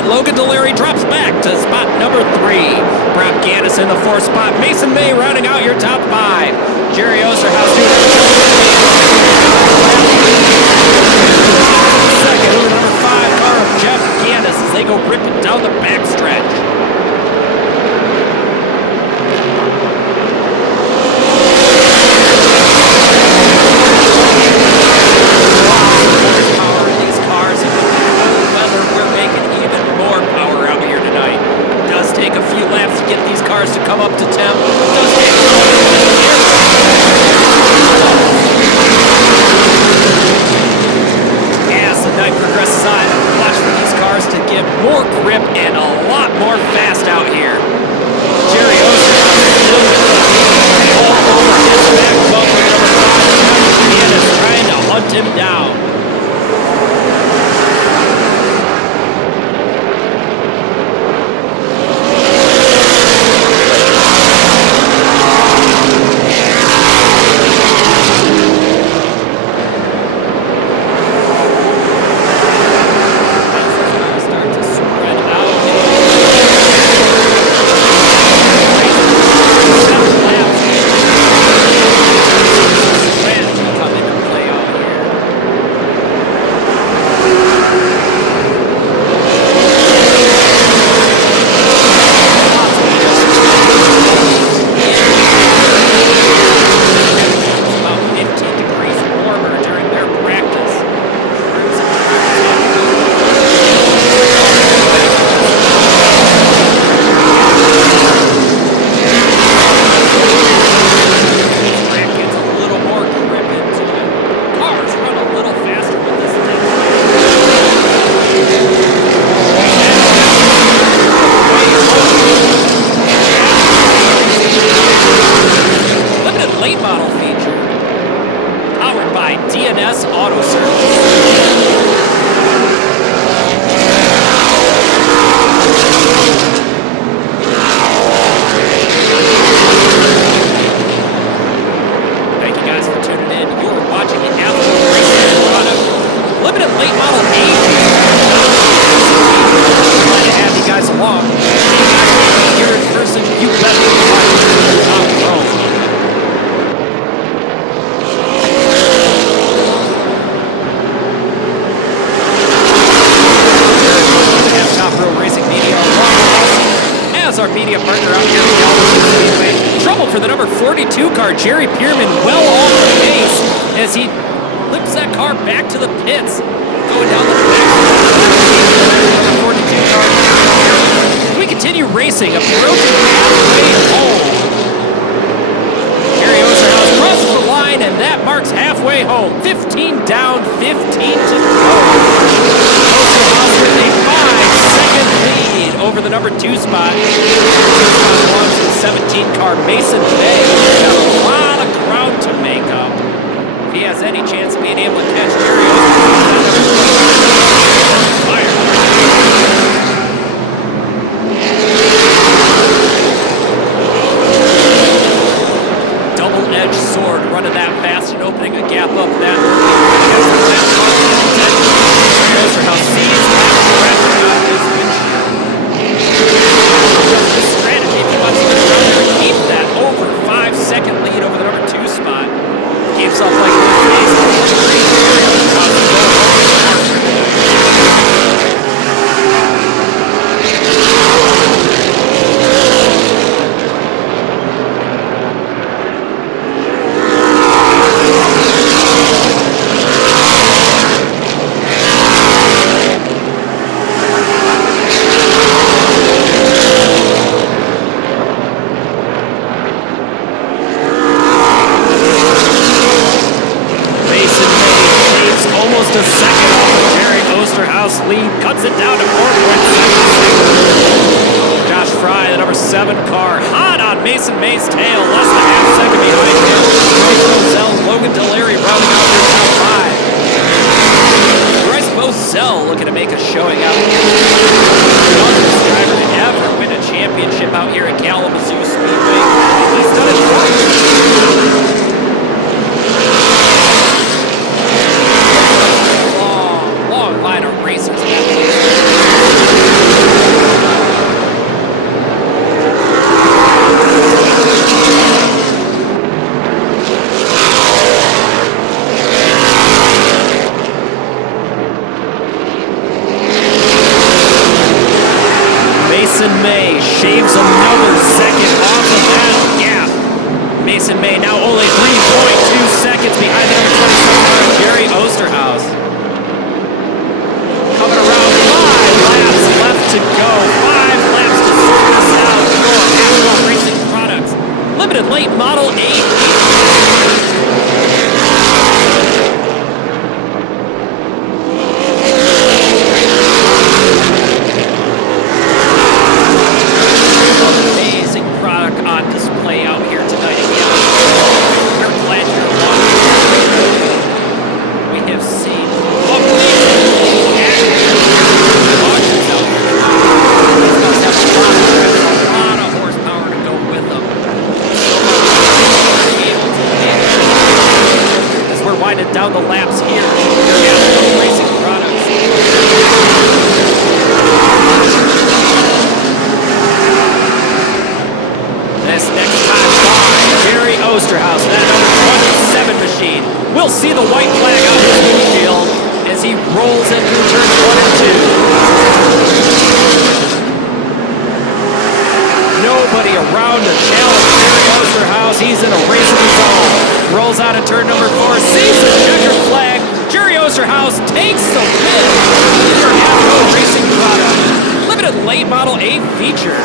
Logan Delary drops back to spot number 3. Brock Gannis in the 4th spot. Mason May rounding out your top 5. Jerry Osterhaus doing second over number 5 car of Jeff Gannis as they go ripping down the backstretch. To come up to temp. As the night progresses on, watch for these cars to get more grip and a lot more fast out here. Jerry Osterhaus all over his back bumper number 5 and is trying to hunt him down. Our media partner out here at Kalamazoo Speedway. Trouble for the number 42 car, Jerry Pierman, well off the pace as he flips that car back to the pits. Going down the back. 42 car. We continue racing, approaching halfway home. Jerry Osterhaus crosses the line, and that marks halfway home. 15 down, 15 to go. Osterhaus with a 5-second lead over the number 2 spot. Belongs to the 17 car Mason Bay. He's got a lot of ground to make up. If he has any chance of being able to catch Jerry Osterhaus. sword, running that fast and opening a gap up that. Osterhouse sees that wrapping out his windshield. His strategy, if he wants to get around there and keep that over 5-second lead over the number 2 spot. Keeps up like lead, cuts it down to 4.7 seconds. Josh Fry, the number 7 car, hot on Mason May's tail, less than half a second behind him. Bryce Bozell, Logan Delary rounding out their top 5. Bryce Bozell looking to make a showing out here. Youngest driver to ever win a championship out here at Kalamazoo Speedway. He's done it twice. Line of racers. Mason May shaves another second off of that gap. Mason May now only 3.2 seconds behind the number 27 Jerry Osterhouse. Coming around, 5 laps left to go. 5 laps to sort this out. Your Asphalt Racing Products Limited Late Model 8. Amazing product on display out here tonight again. We're glad you're along. We have seen a lot of horsepower to go with them. As we're winding down the laps here, Racing Products. This next time by Jerry Osterhouse, that number 27 machine. We'll see the white flag on his windshield as he rolls in through turns 1 and 2. Nobody around to challenge Jerry Osterhouse. He's in a racing zone. Rolls out of turn number 4. Sees the checkered flag. Jerry Osterhouse takes the win. Your Asphalt Racing Product Limited Late Model 8 feature.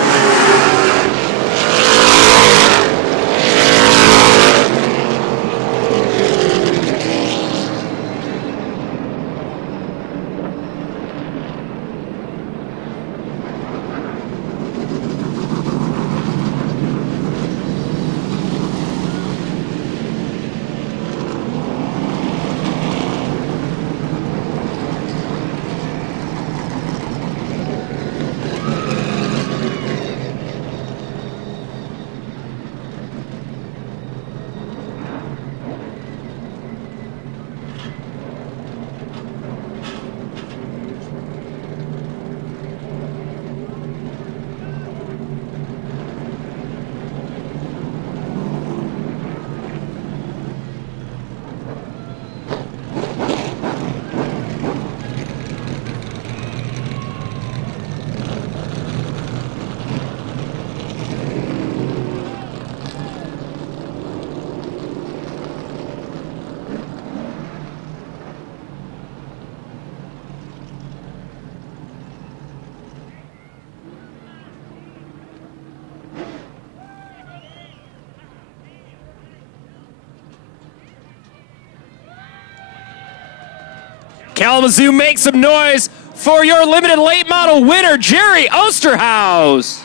Kalamazoo, make some noise for your limited late model winner, Jerry Osterhouse.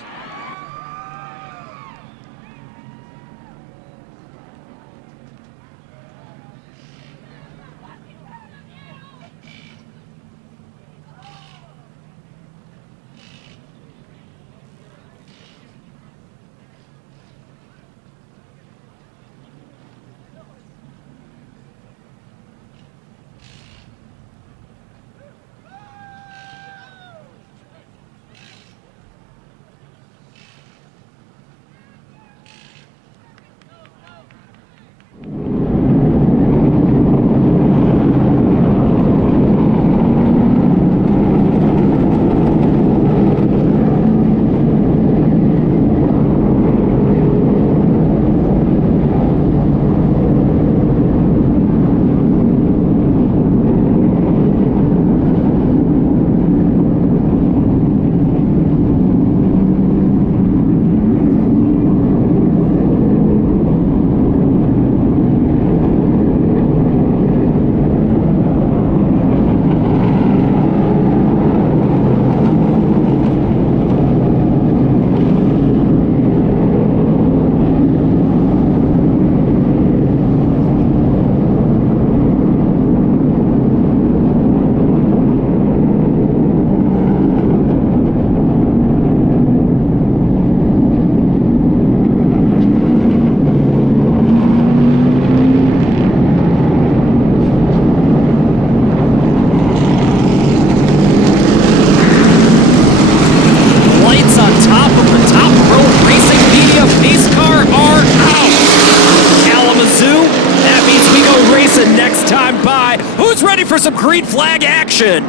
green flag action.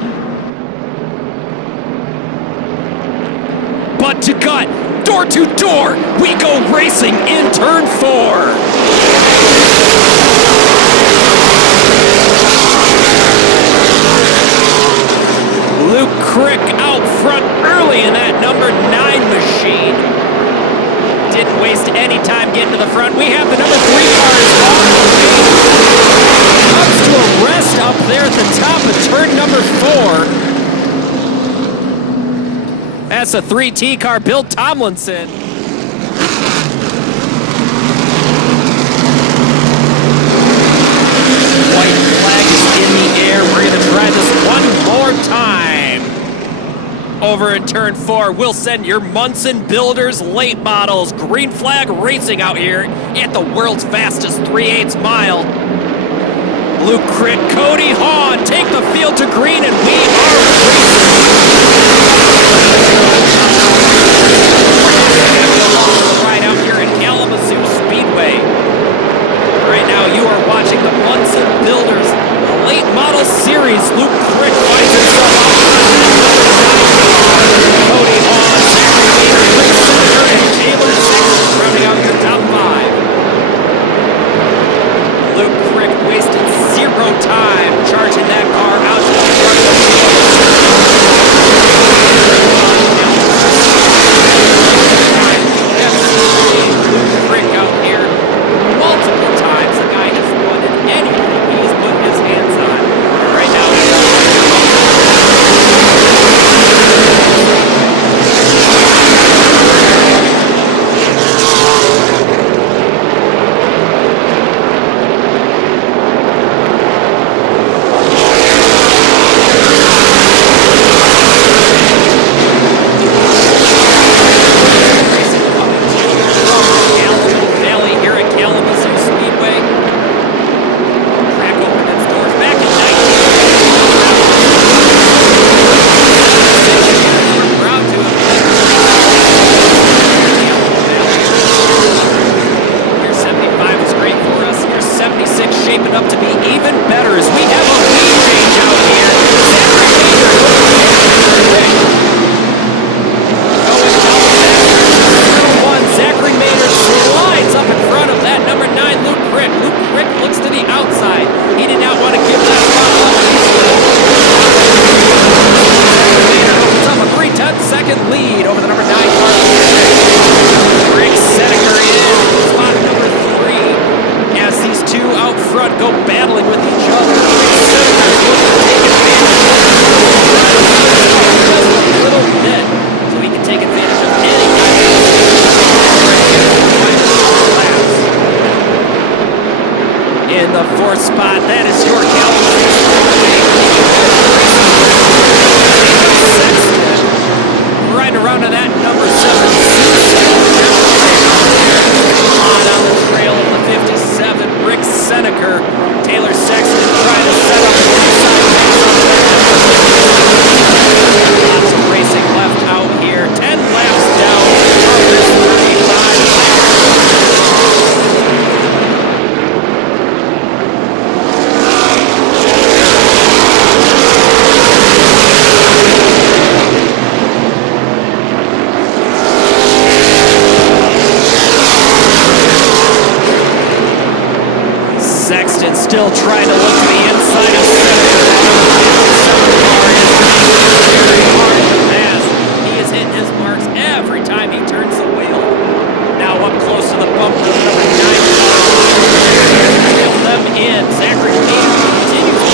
Butt to gut, door to door, we go racing in turn 4. Luke Crick out front early in that number 9 machine. Didn't waste any time getting to the front. We have the number 3 car comes to a rest up there at the top of turn number 4. That's a 3T car, Bill Tomlinson. White flag is in the air. We're going to try this one more time. Over in turn 4, we'll send your Munson Builders late models. Green flag racing out here at the world's fastest 3/8 mile. Luke Crick, Cody Hahn take the field to green, and we are racing. Right out here in Kalamazoo Speedway. Right now, you are watching the Munson Builders Late Model Series. Luke Crick finds himself out. Cody Hahn, Rick Senator, and Taylor Sexton rounding out your top 5. Luke Crick wasted 0 time charging that car out to the front of the field. Luke Crick out here multiple times. The guy has won anything he's put his hands on. Right now, Valley here at Kalamazoo Speedway. Track opened its doors back in 19. We're proud to have Year 75 was great for us. Year 76 shaping up to be even better as we have a lead change out here. Zachary Maynard slides up in front of that number 9 Luke Crick. Luke Crick looks to the outside. He did not want to give that spot up. Maynard opens up a 3/10-second lead over the number 9 car. Rick Seneca in spot number 3 as these two out front go battling with each other. Rick Seneca is looking to take advantage of just a little bit so he can take advantage of any kind of in the 4th spot, that is your Kalamazoo Speedway. Right around to that number 7. On the trail of the 57, Rick Seneca, Taylor Sexton trying to set up the lots of racing left out here. 10 laps down from this 35. Sexton still trying to look to the inside of very hard to pass. He is hitting his marks every time he turns the wheel. Now up close to the bumper of number 9. Reel them in. Zachary Maynard continues.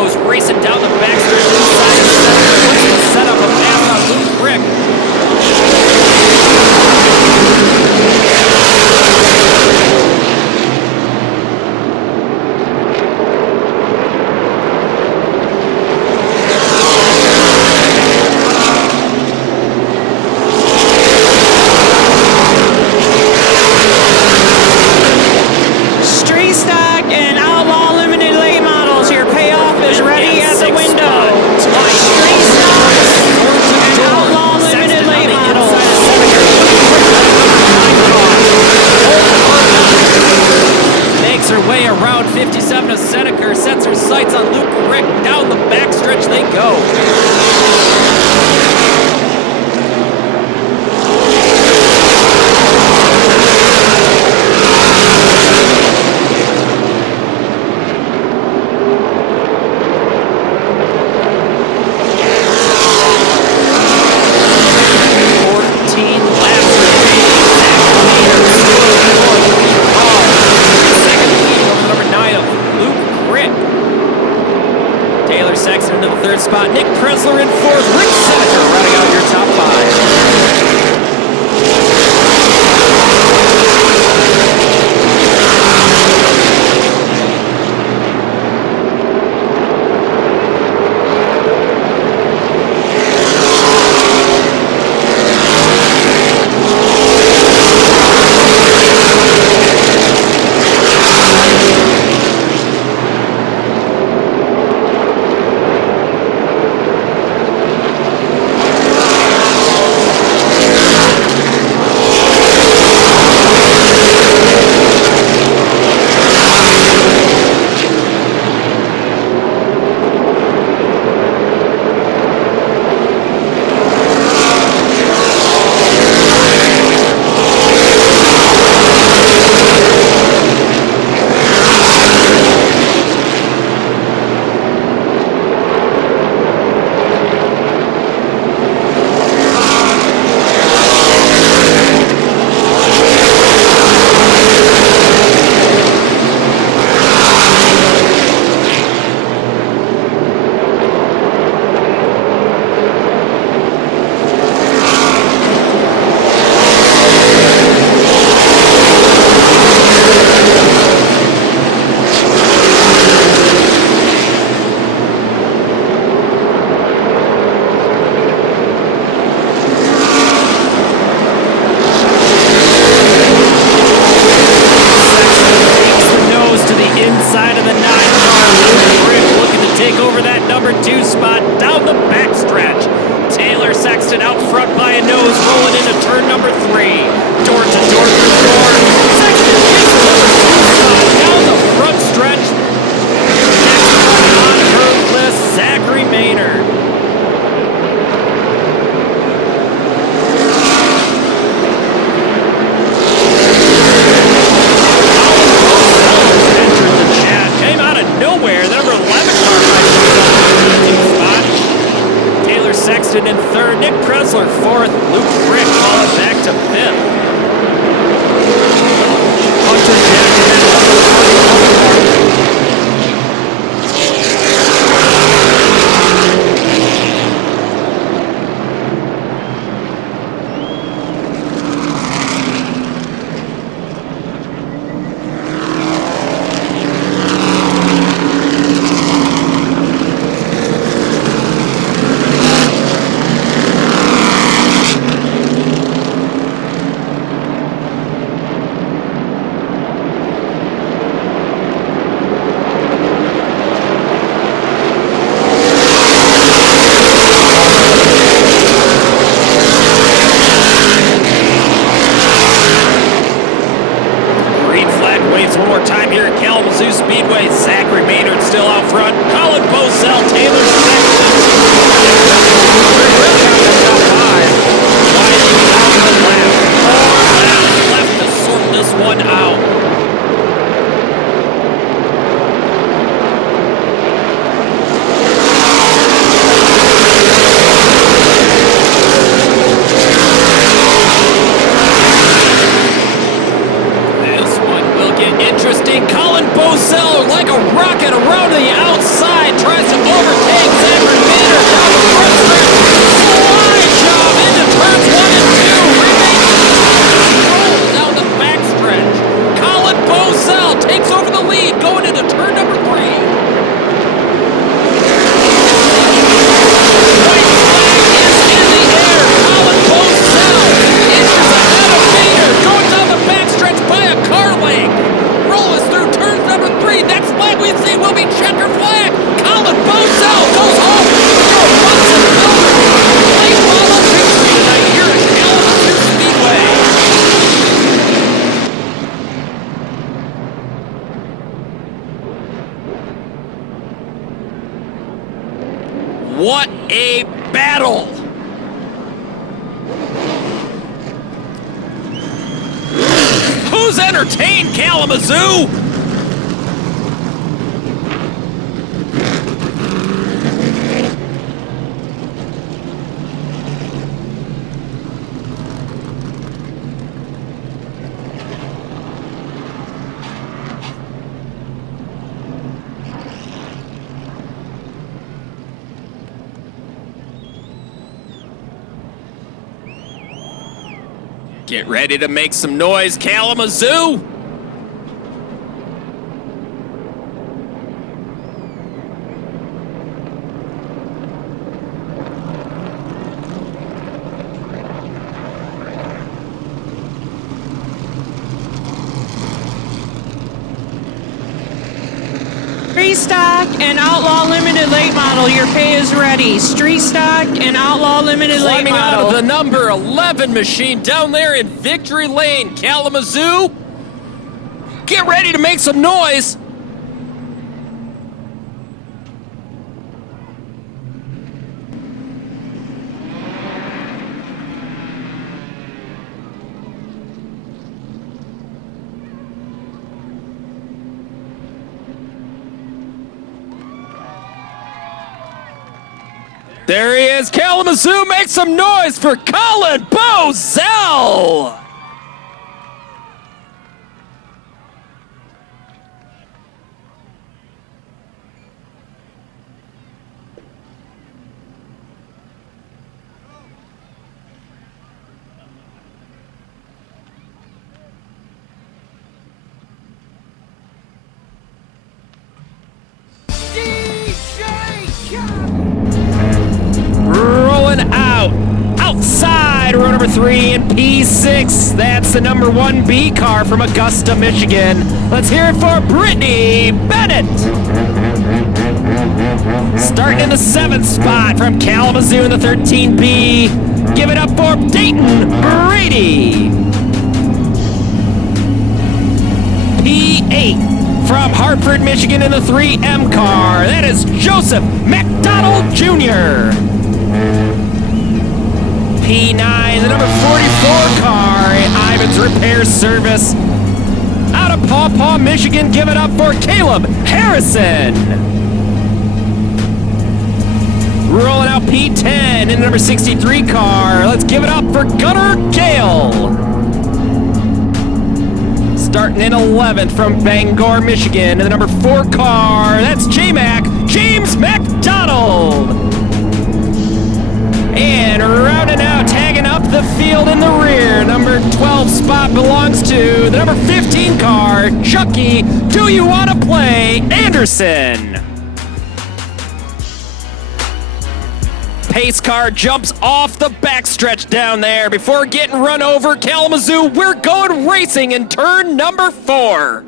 nose, racing down the backstretch inside the center. Set up a pass on Luke Frick. Street stock and outlaw limited late models. Your payoff is ready at the window. Street stock and outlaw limited late models. Makes her way around 57 to Seneca, sets her sights on Luke Rick. Down the backstretch they go. Spot. Nick Presler in fourth. Rick Seneca running out your top five. What a battle! Who's entertained Kalamazoo? Get ready to make some noise, Kalamazoo! Street stock and outlaw limited late model. Your pay is ready. Street stock and outlaw limited late Climbing out model. of the number 11 machine down there in Victory Lane, Kalamazoo. Get ready to make some noise. There he is, Kalamazoo, make some noise for Colin Bozell! Rolling out, outside row number 3 in P6. That's the number 1B car from Augusta, Michigan. Let's hear it for Brittany Bennett. Starting in the 7th spot from Kalamazoo in the 13B. Give it up for Dayton Brady. P8 from Hartford, Michigan in the 3M car. That is Joseph McDonald Jr. P9, the number 44 car in Ivan's Repair Service. Out of Paw Paw, Michigan, give it up for Caleb Harrison. Rolling out P10 in the number 63 car. Let's give it up for Gunnar Gale. Starting in 11th from Bangor, Michigan, in the number 4 car. That's J-Mac, James McDonald. And rounding out, tagging up the field in the rear, number 12 spot belongs to the number 15 car, Chucky, Do You Wanna Play Anderson. Pace car jumps off the backstretch down there before getting run over. Kalamazoo, we're going racing in turn number 4.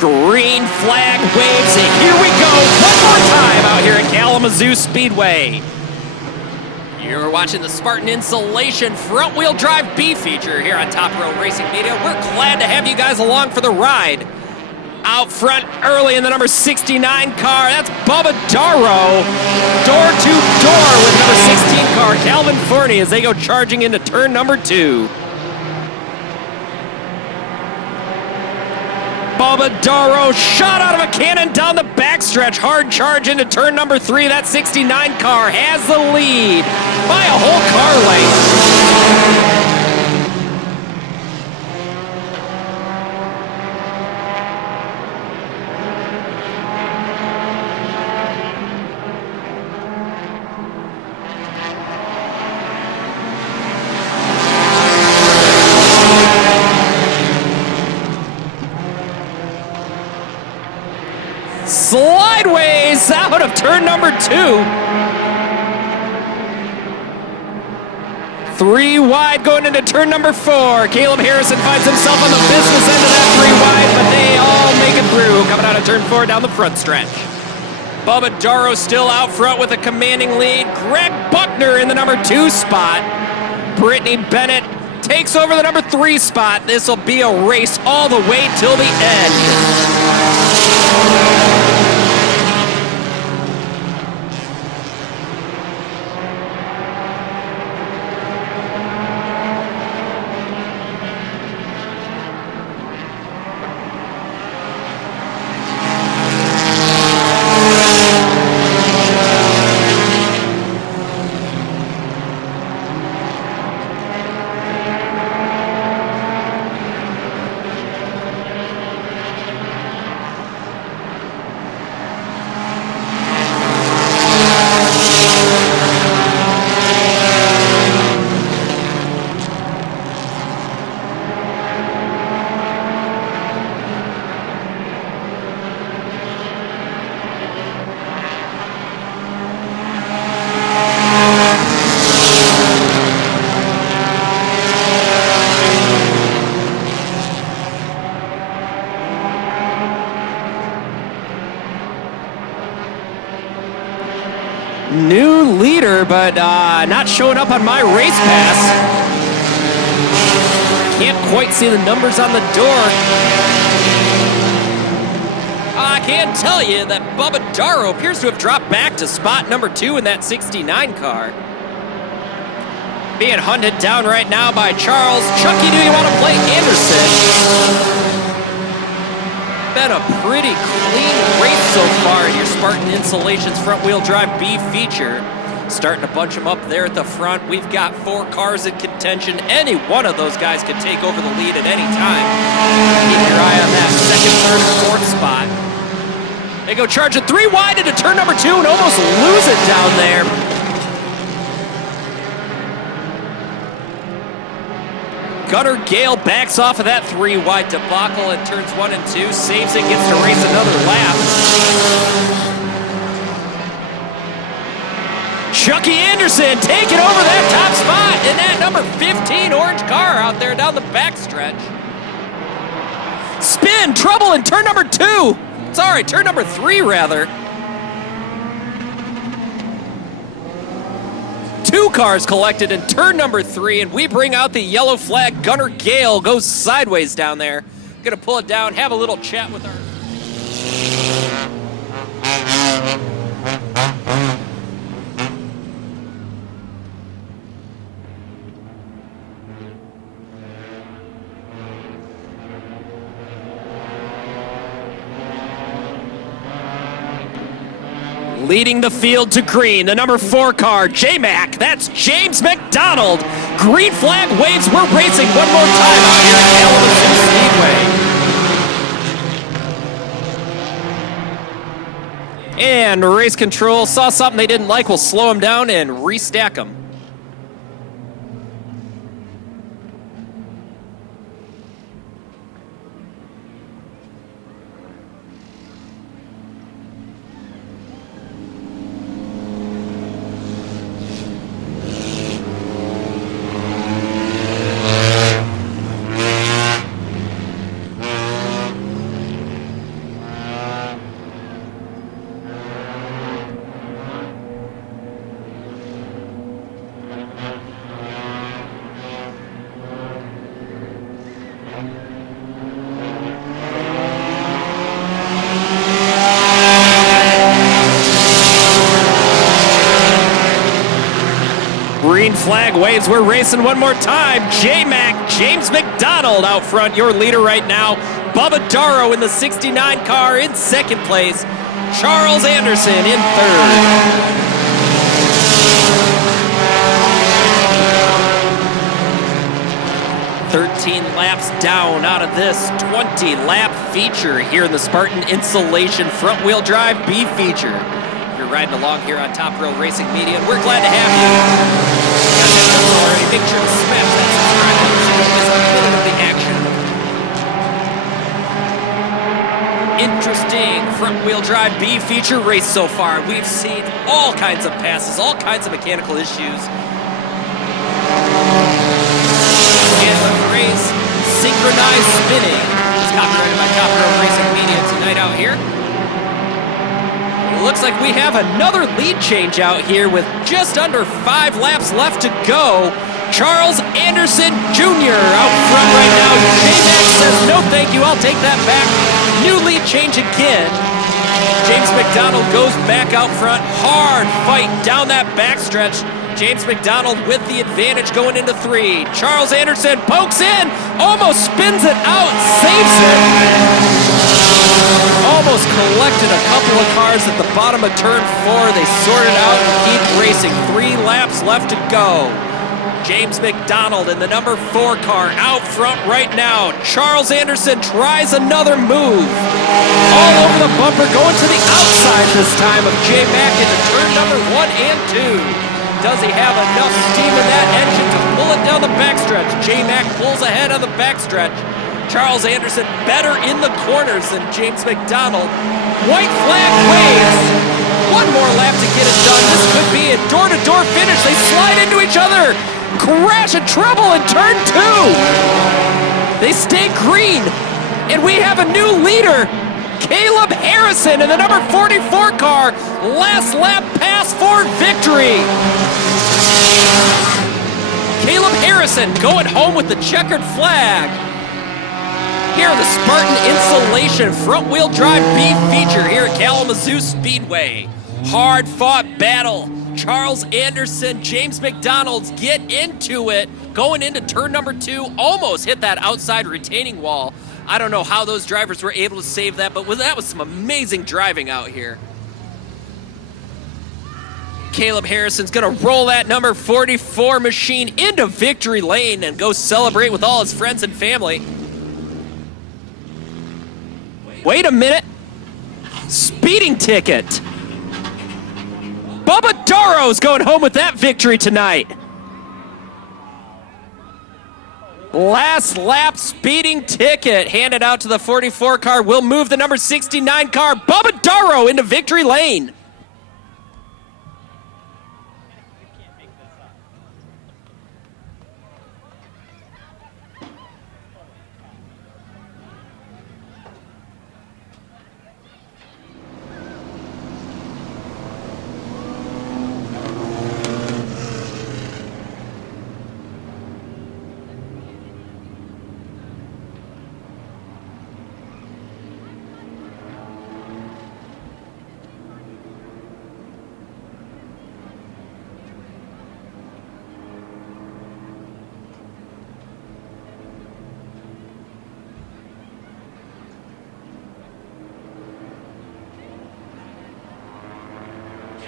Green flag waves, and here we go one more time out here at Kalamazoo Speedway. You're watching the Spartan Insulation front-wheel drive B feature here on Top Row Racing Media. We're glad to have you guys along for the ride. Out front early in the number 69 car, that's Bubba Darrow. Door to door with number 16 car, Calvin Forney, as they go charging into turn number 2. Bubba Darrow shot out of a cannon down the backstretch. Hard charge into turn number 3. That 69 car has the lead by a whole car length. Slideways out of turn number 2. 3 wide going into turn number 4. Caleb Harrison finds himself on the business end of that 3 wide, but they all make it through. Coming out of turn 4 down the front stretch. Bubba Darrow still out front with a commanding lead. Greg Buckner in the number 2 spot. Brittany Bennett takes over the number 3 spot. This will be a race all the way till the end. New leader, but not showing up on my race pass. Can't quite see the numbers on the door. I can tell you that Bubba Darrow appears to have dropped back to spot number 2 in that 69 car. Being hunted down right now by Charles. Chucky, do you want to play Anderson? Been a pretty clean race so far in your Spartan Insulations front-wheel drive B feature. Starting to bunch them up there at the front. We've got 4 cars in contention. Any one of those guys could take over the lead at any time. Keep your eye on that second, third, and fourth spot. They go charging 3 wide into turn number 2 and almost lose it down there. Gunnar Gale backs off of that 3 wide debacle in turns 1 and 2. Saves it, gets to race another lap. Chucky Anderson taking over that top spot in that number 15 orange car out there down the backstretch. Spin, trouble in turn number 2. Sorry, turn number 3 rather. 2 cars collected in turn number 3, and we bring out the yellow flag. Gunnar Gale goes sideways down there. Gonna pull it down, have a little chat with our... Leading the field to green, the number 4 car, J-Mac. That's James McDonald. Green flag waves. We're racing one more time out here at Kalamazoo Speedway. And race control saw something they didn't like. We'll slow them down and restack them. Green flag waves. We're racing one more time. J-Mac, James McDonald out front, your leader right now. Bubba Darrow in the 69 car in second place. Charles Anderson in third. 13 laps down out of this 20-lap feature here in the Spartan Insulation front-wheel drive B feature. If you're riding along here on Top Rail Racing Media, and we're glad to have you. Already, make sure to smash that subscribe button so you don't miss a minute of the action. Interesting front-wheel drive B feature race so far. We've seen all kinds of passes, all kinds of mechanical issues. And the phrase synchronized spinning is copyrighted by Top Rail Racing Media tonight out here. Looks like we have another lead change out here with just under 5 laps left to go. Charles Anderson Jr. out front right now. J-Mac says, no thank you, I'll take that back. New lead change again. James McDonald goes back out front. Hard fight down that backstretch. James McDonald with the advantage going into 3. Charles Anderson pokes in, almost spins it out, saves it. Almost collected a couple of cars at the bottom of turn 4. They sorted out and keep racing. 3 laps left to go. James McDonald in the number 4 car out front right now. Charles Anderson tries another move. All over the bumper, going to the outside this time of J-Mac into turn number 1 and 2. Does he have enough steam in that engine to pull it down the backstretch? J-Mac pulls ahead on the backstretch. Charles Anderson better in the corners than James McDonald. White flag waves. One more lap to get it done. This could be a door-to-door finish. They slide into each other. Crash and trouble in turn 2. They stay green. And we have a new leader. Caleb Harrison in the number 44 car. Last lap pass for victory. Caleb Harrison going home with the checkered flag. Here, the Spartan Insulation front-wheel drive B feature here at Kalamazoo Speedway. Hard-fought battle. Charles Anderson, James McDonald's get into it. Going into turn number 2, almost hit that outside retaining wall. I don't know how those drivers were able to save that, but that was some amazing driving out here. Caleb Harrison's gonna roll that number 44 machine into victory lane and go celebrate with all his friends and family. Wait a minute. Speeding ticket. Bubba Darrow's going home with that victory tonight. Last lap speeding ticket handed out to the 44 car will move the number 69 car, Bubba Darrow, into victory lane.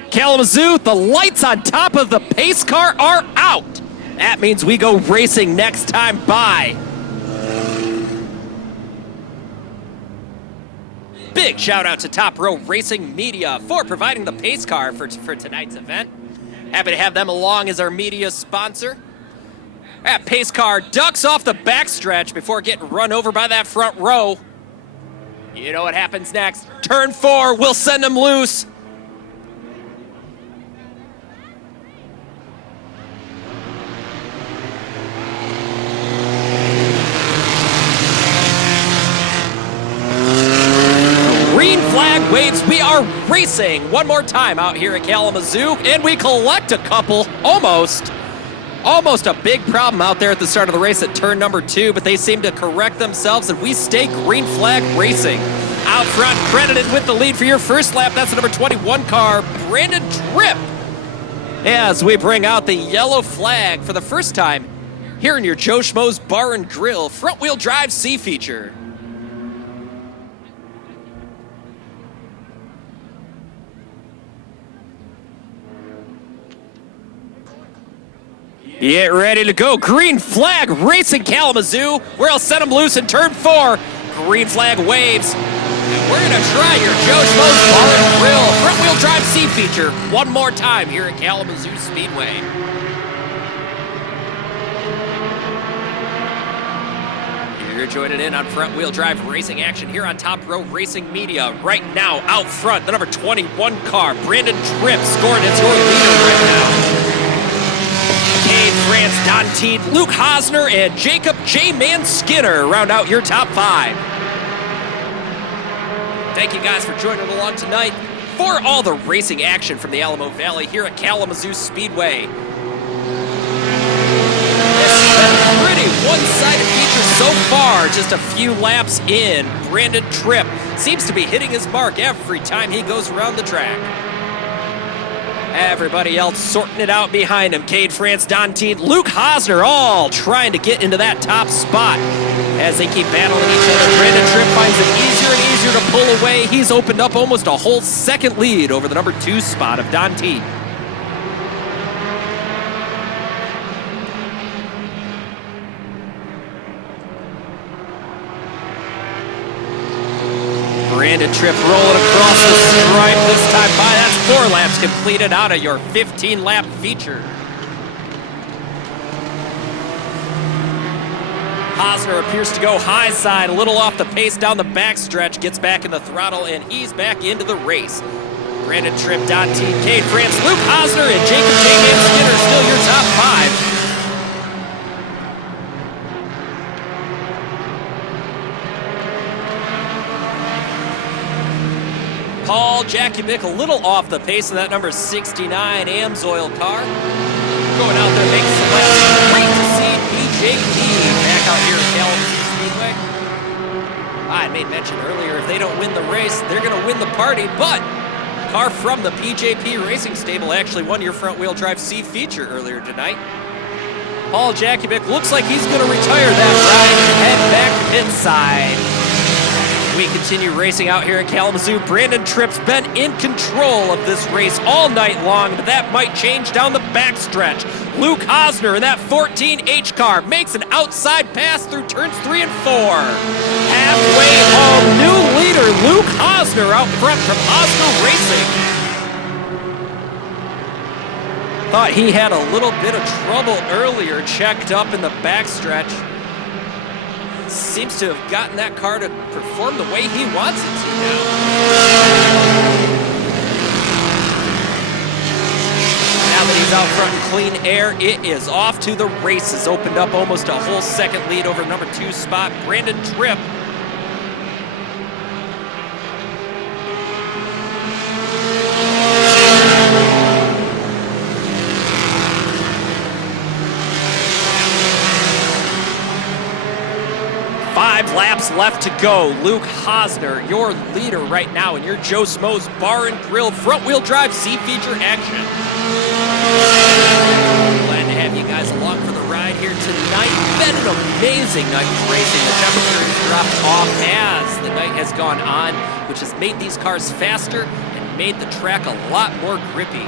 Kalamazoo, the lights on top of the pace car are out. That means we go racing next time by. Big shout out to Top Row Racing Media for providing the pace car for tonight's event. Happy to have them along as our media sponsor. That pace car ducks off the backstretch before getting run over by that front row. You know what happens next. Turn 4, we'll send them loose. Flag waves, we are racing one more time out here at Kalamazoo, and we collect a couple, almost a big problem out there at the start of the race at turn number 2, but they seem to correct themselves, and we stay green flag racing. Out front, credited with the lead for your first lap, that's the number 21 car, Brandon Tripp. As we bring out the yellow flag for the first time here in your Joe Schmo's Bar and Grill front-wheel drive C feature. Get ready to go. Green flag racing Kalamazoo. We'll set them loose in turn 4. Green flag waves. And we're going to try your Joe Schmo's Bar and Grill front-wheel drive C feature one more time here at Kalamazoo Speedway. You're joining in on front-wheel drive racing action here on Top Row Racing Media. Right now, out front, the number 21 car, Brandon Tripp, scored as your leader right now. France, Don Teed, Luke Hosner, and Jacob J-Man Skinner round out your top 5. Thank you guys for joining along tonight for all the racing action from the Alamo Valley here at Kalamazoo Speedway. This has been a pretty one-sided feature so far, just a few laps in. Brandon Tripp seems to be hitting his mark every time he goes around the track. Everybody else sorting it out behind him. Cade France, Don Teed, Luke Hosner, all trying to get into that top spot. As they keep battling each other, Brandon Tripp finds it easier and easier to pull away. He's opened up almost a whole second lead over the number 2 spot of Don Teed. Brandon Tripp rolling across the stripe this time by. That's 4 laps completed out of your 15-lap feature. Hosner appears to go high side, a little off the pace down the backstretch, gets back in the throttle, and he's back into the race. Brandon Tripp, Don Teed, Cade France, Luke Hosner, and Jacob J-Man Skinner still your top 5. Paul Jakubik a little off the pace of that number 69 Amsoil car. Going out there making some laps. Great to see PJP back out here at Kalamazoo Speedway. I made mention earlier, if they don't win the race, they're going to win the party, but car from the PJP Racing Stable actually won your front-wheel drive C feature earlier tonight. Paul Jakubik looks like he's going to retire that ride and head back pit side. We continue racing out here in Kalamazoo. Brandon Tripp's been in control of this race all night long, but that might change down the backstretch. Luke Hosner in that 14H car makes an outside pass through turns 3 and 4. Halfway home, new leader Luke Hosner out front from Hosner Racing. Thought he had a little bit of trouble earlier, checked up in the backstretch. Seems to have gotten that car to perform the way he wants it to now. Now that he's out front in clean air, it is off to the races. Opened up almost a whole second lead over number 2 spot, Brandon Tripp. Laps left to go. Luke Hosner, your leader right now in your Joe Smo's Bar and Grill front-wheel drive C feature action. Glad to have you guys along for the ride here tonight. Been an amazing night of racing. The temperature has dropped off as the night has gone on, which has made these cars faster and made the track a lot more grippy.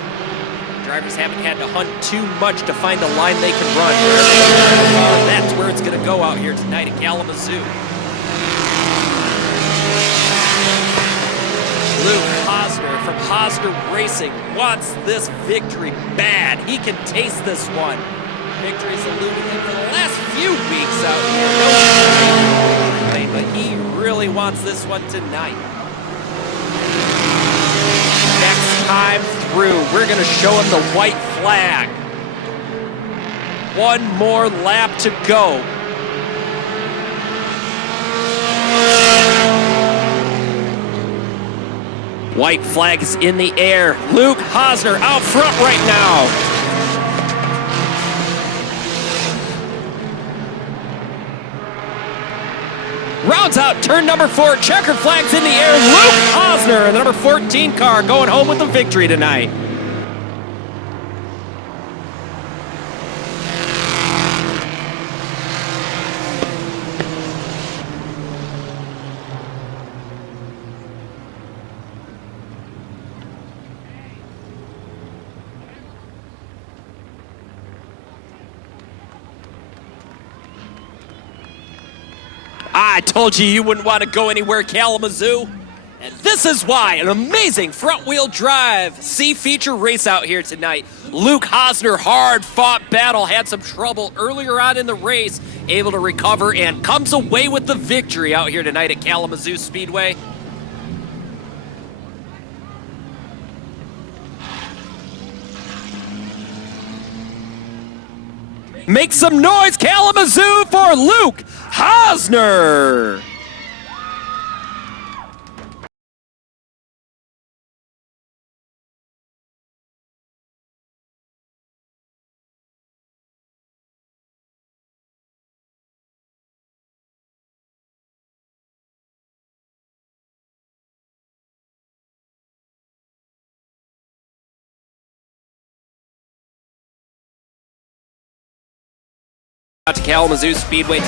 Drivers haven't had to hunt too much to find a line they can run. That's where it's going to go out here tonight at Kalamazoo. Luke Hosner from Hosner Racing wants this victory bad. He can taste this one. Victory's eluded him for the last few weeks out here. But he really wants this one tonight. Next time through, we're going to show him the white flag. One more lap to go. White flag is in the air. Luke Hosner out front right now. Rounds out turn number 4. Checkered flag's in the air. Luke Hosner and the number 14 car going home with the victory tonight. I told you you wouldn't want to go anywhere, Kalamazoo. And this is why. An amazing front-wheel drive C feature race out here tonight. Luke Hosner, hard-fought battle, had some trouble earlier on in the race, able to recover and comes away with the victory out here tonight at Kalamazoo Speedway. Make some noise, Kalamazoo, for Luke Hosner. To Kalamazoo Speedway.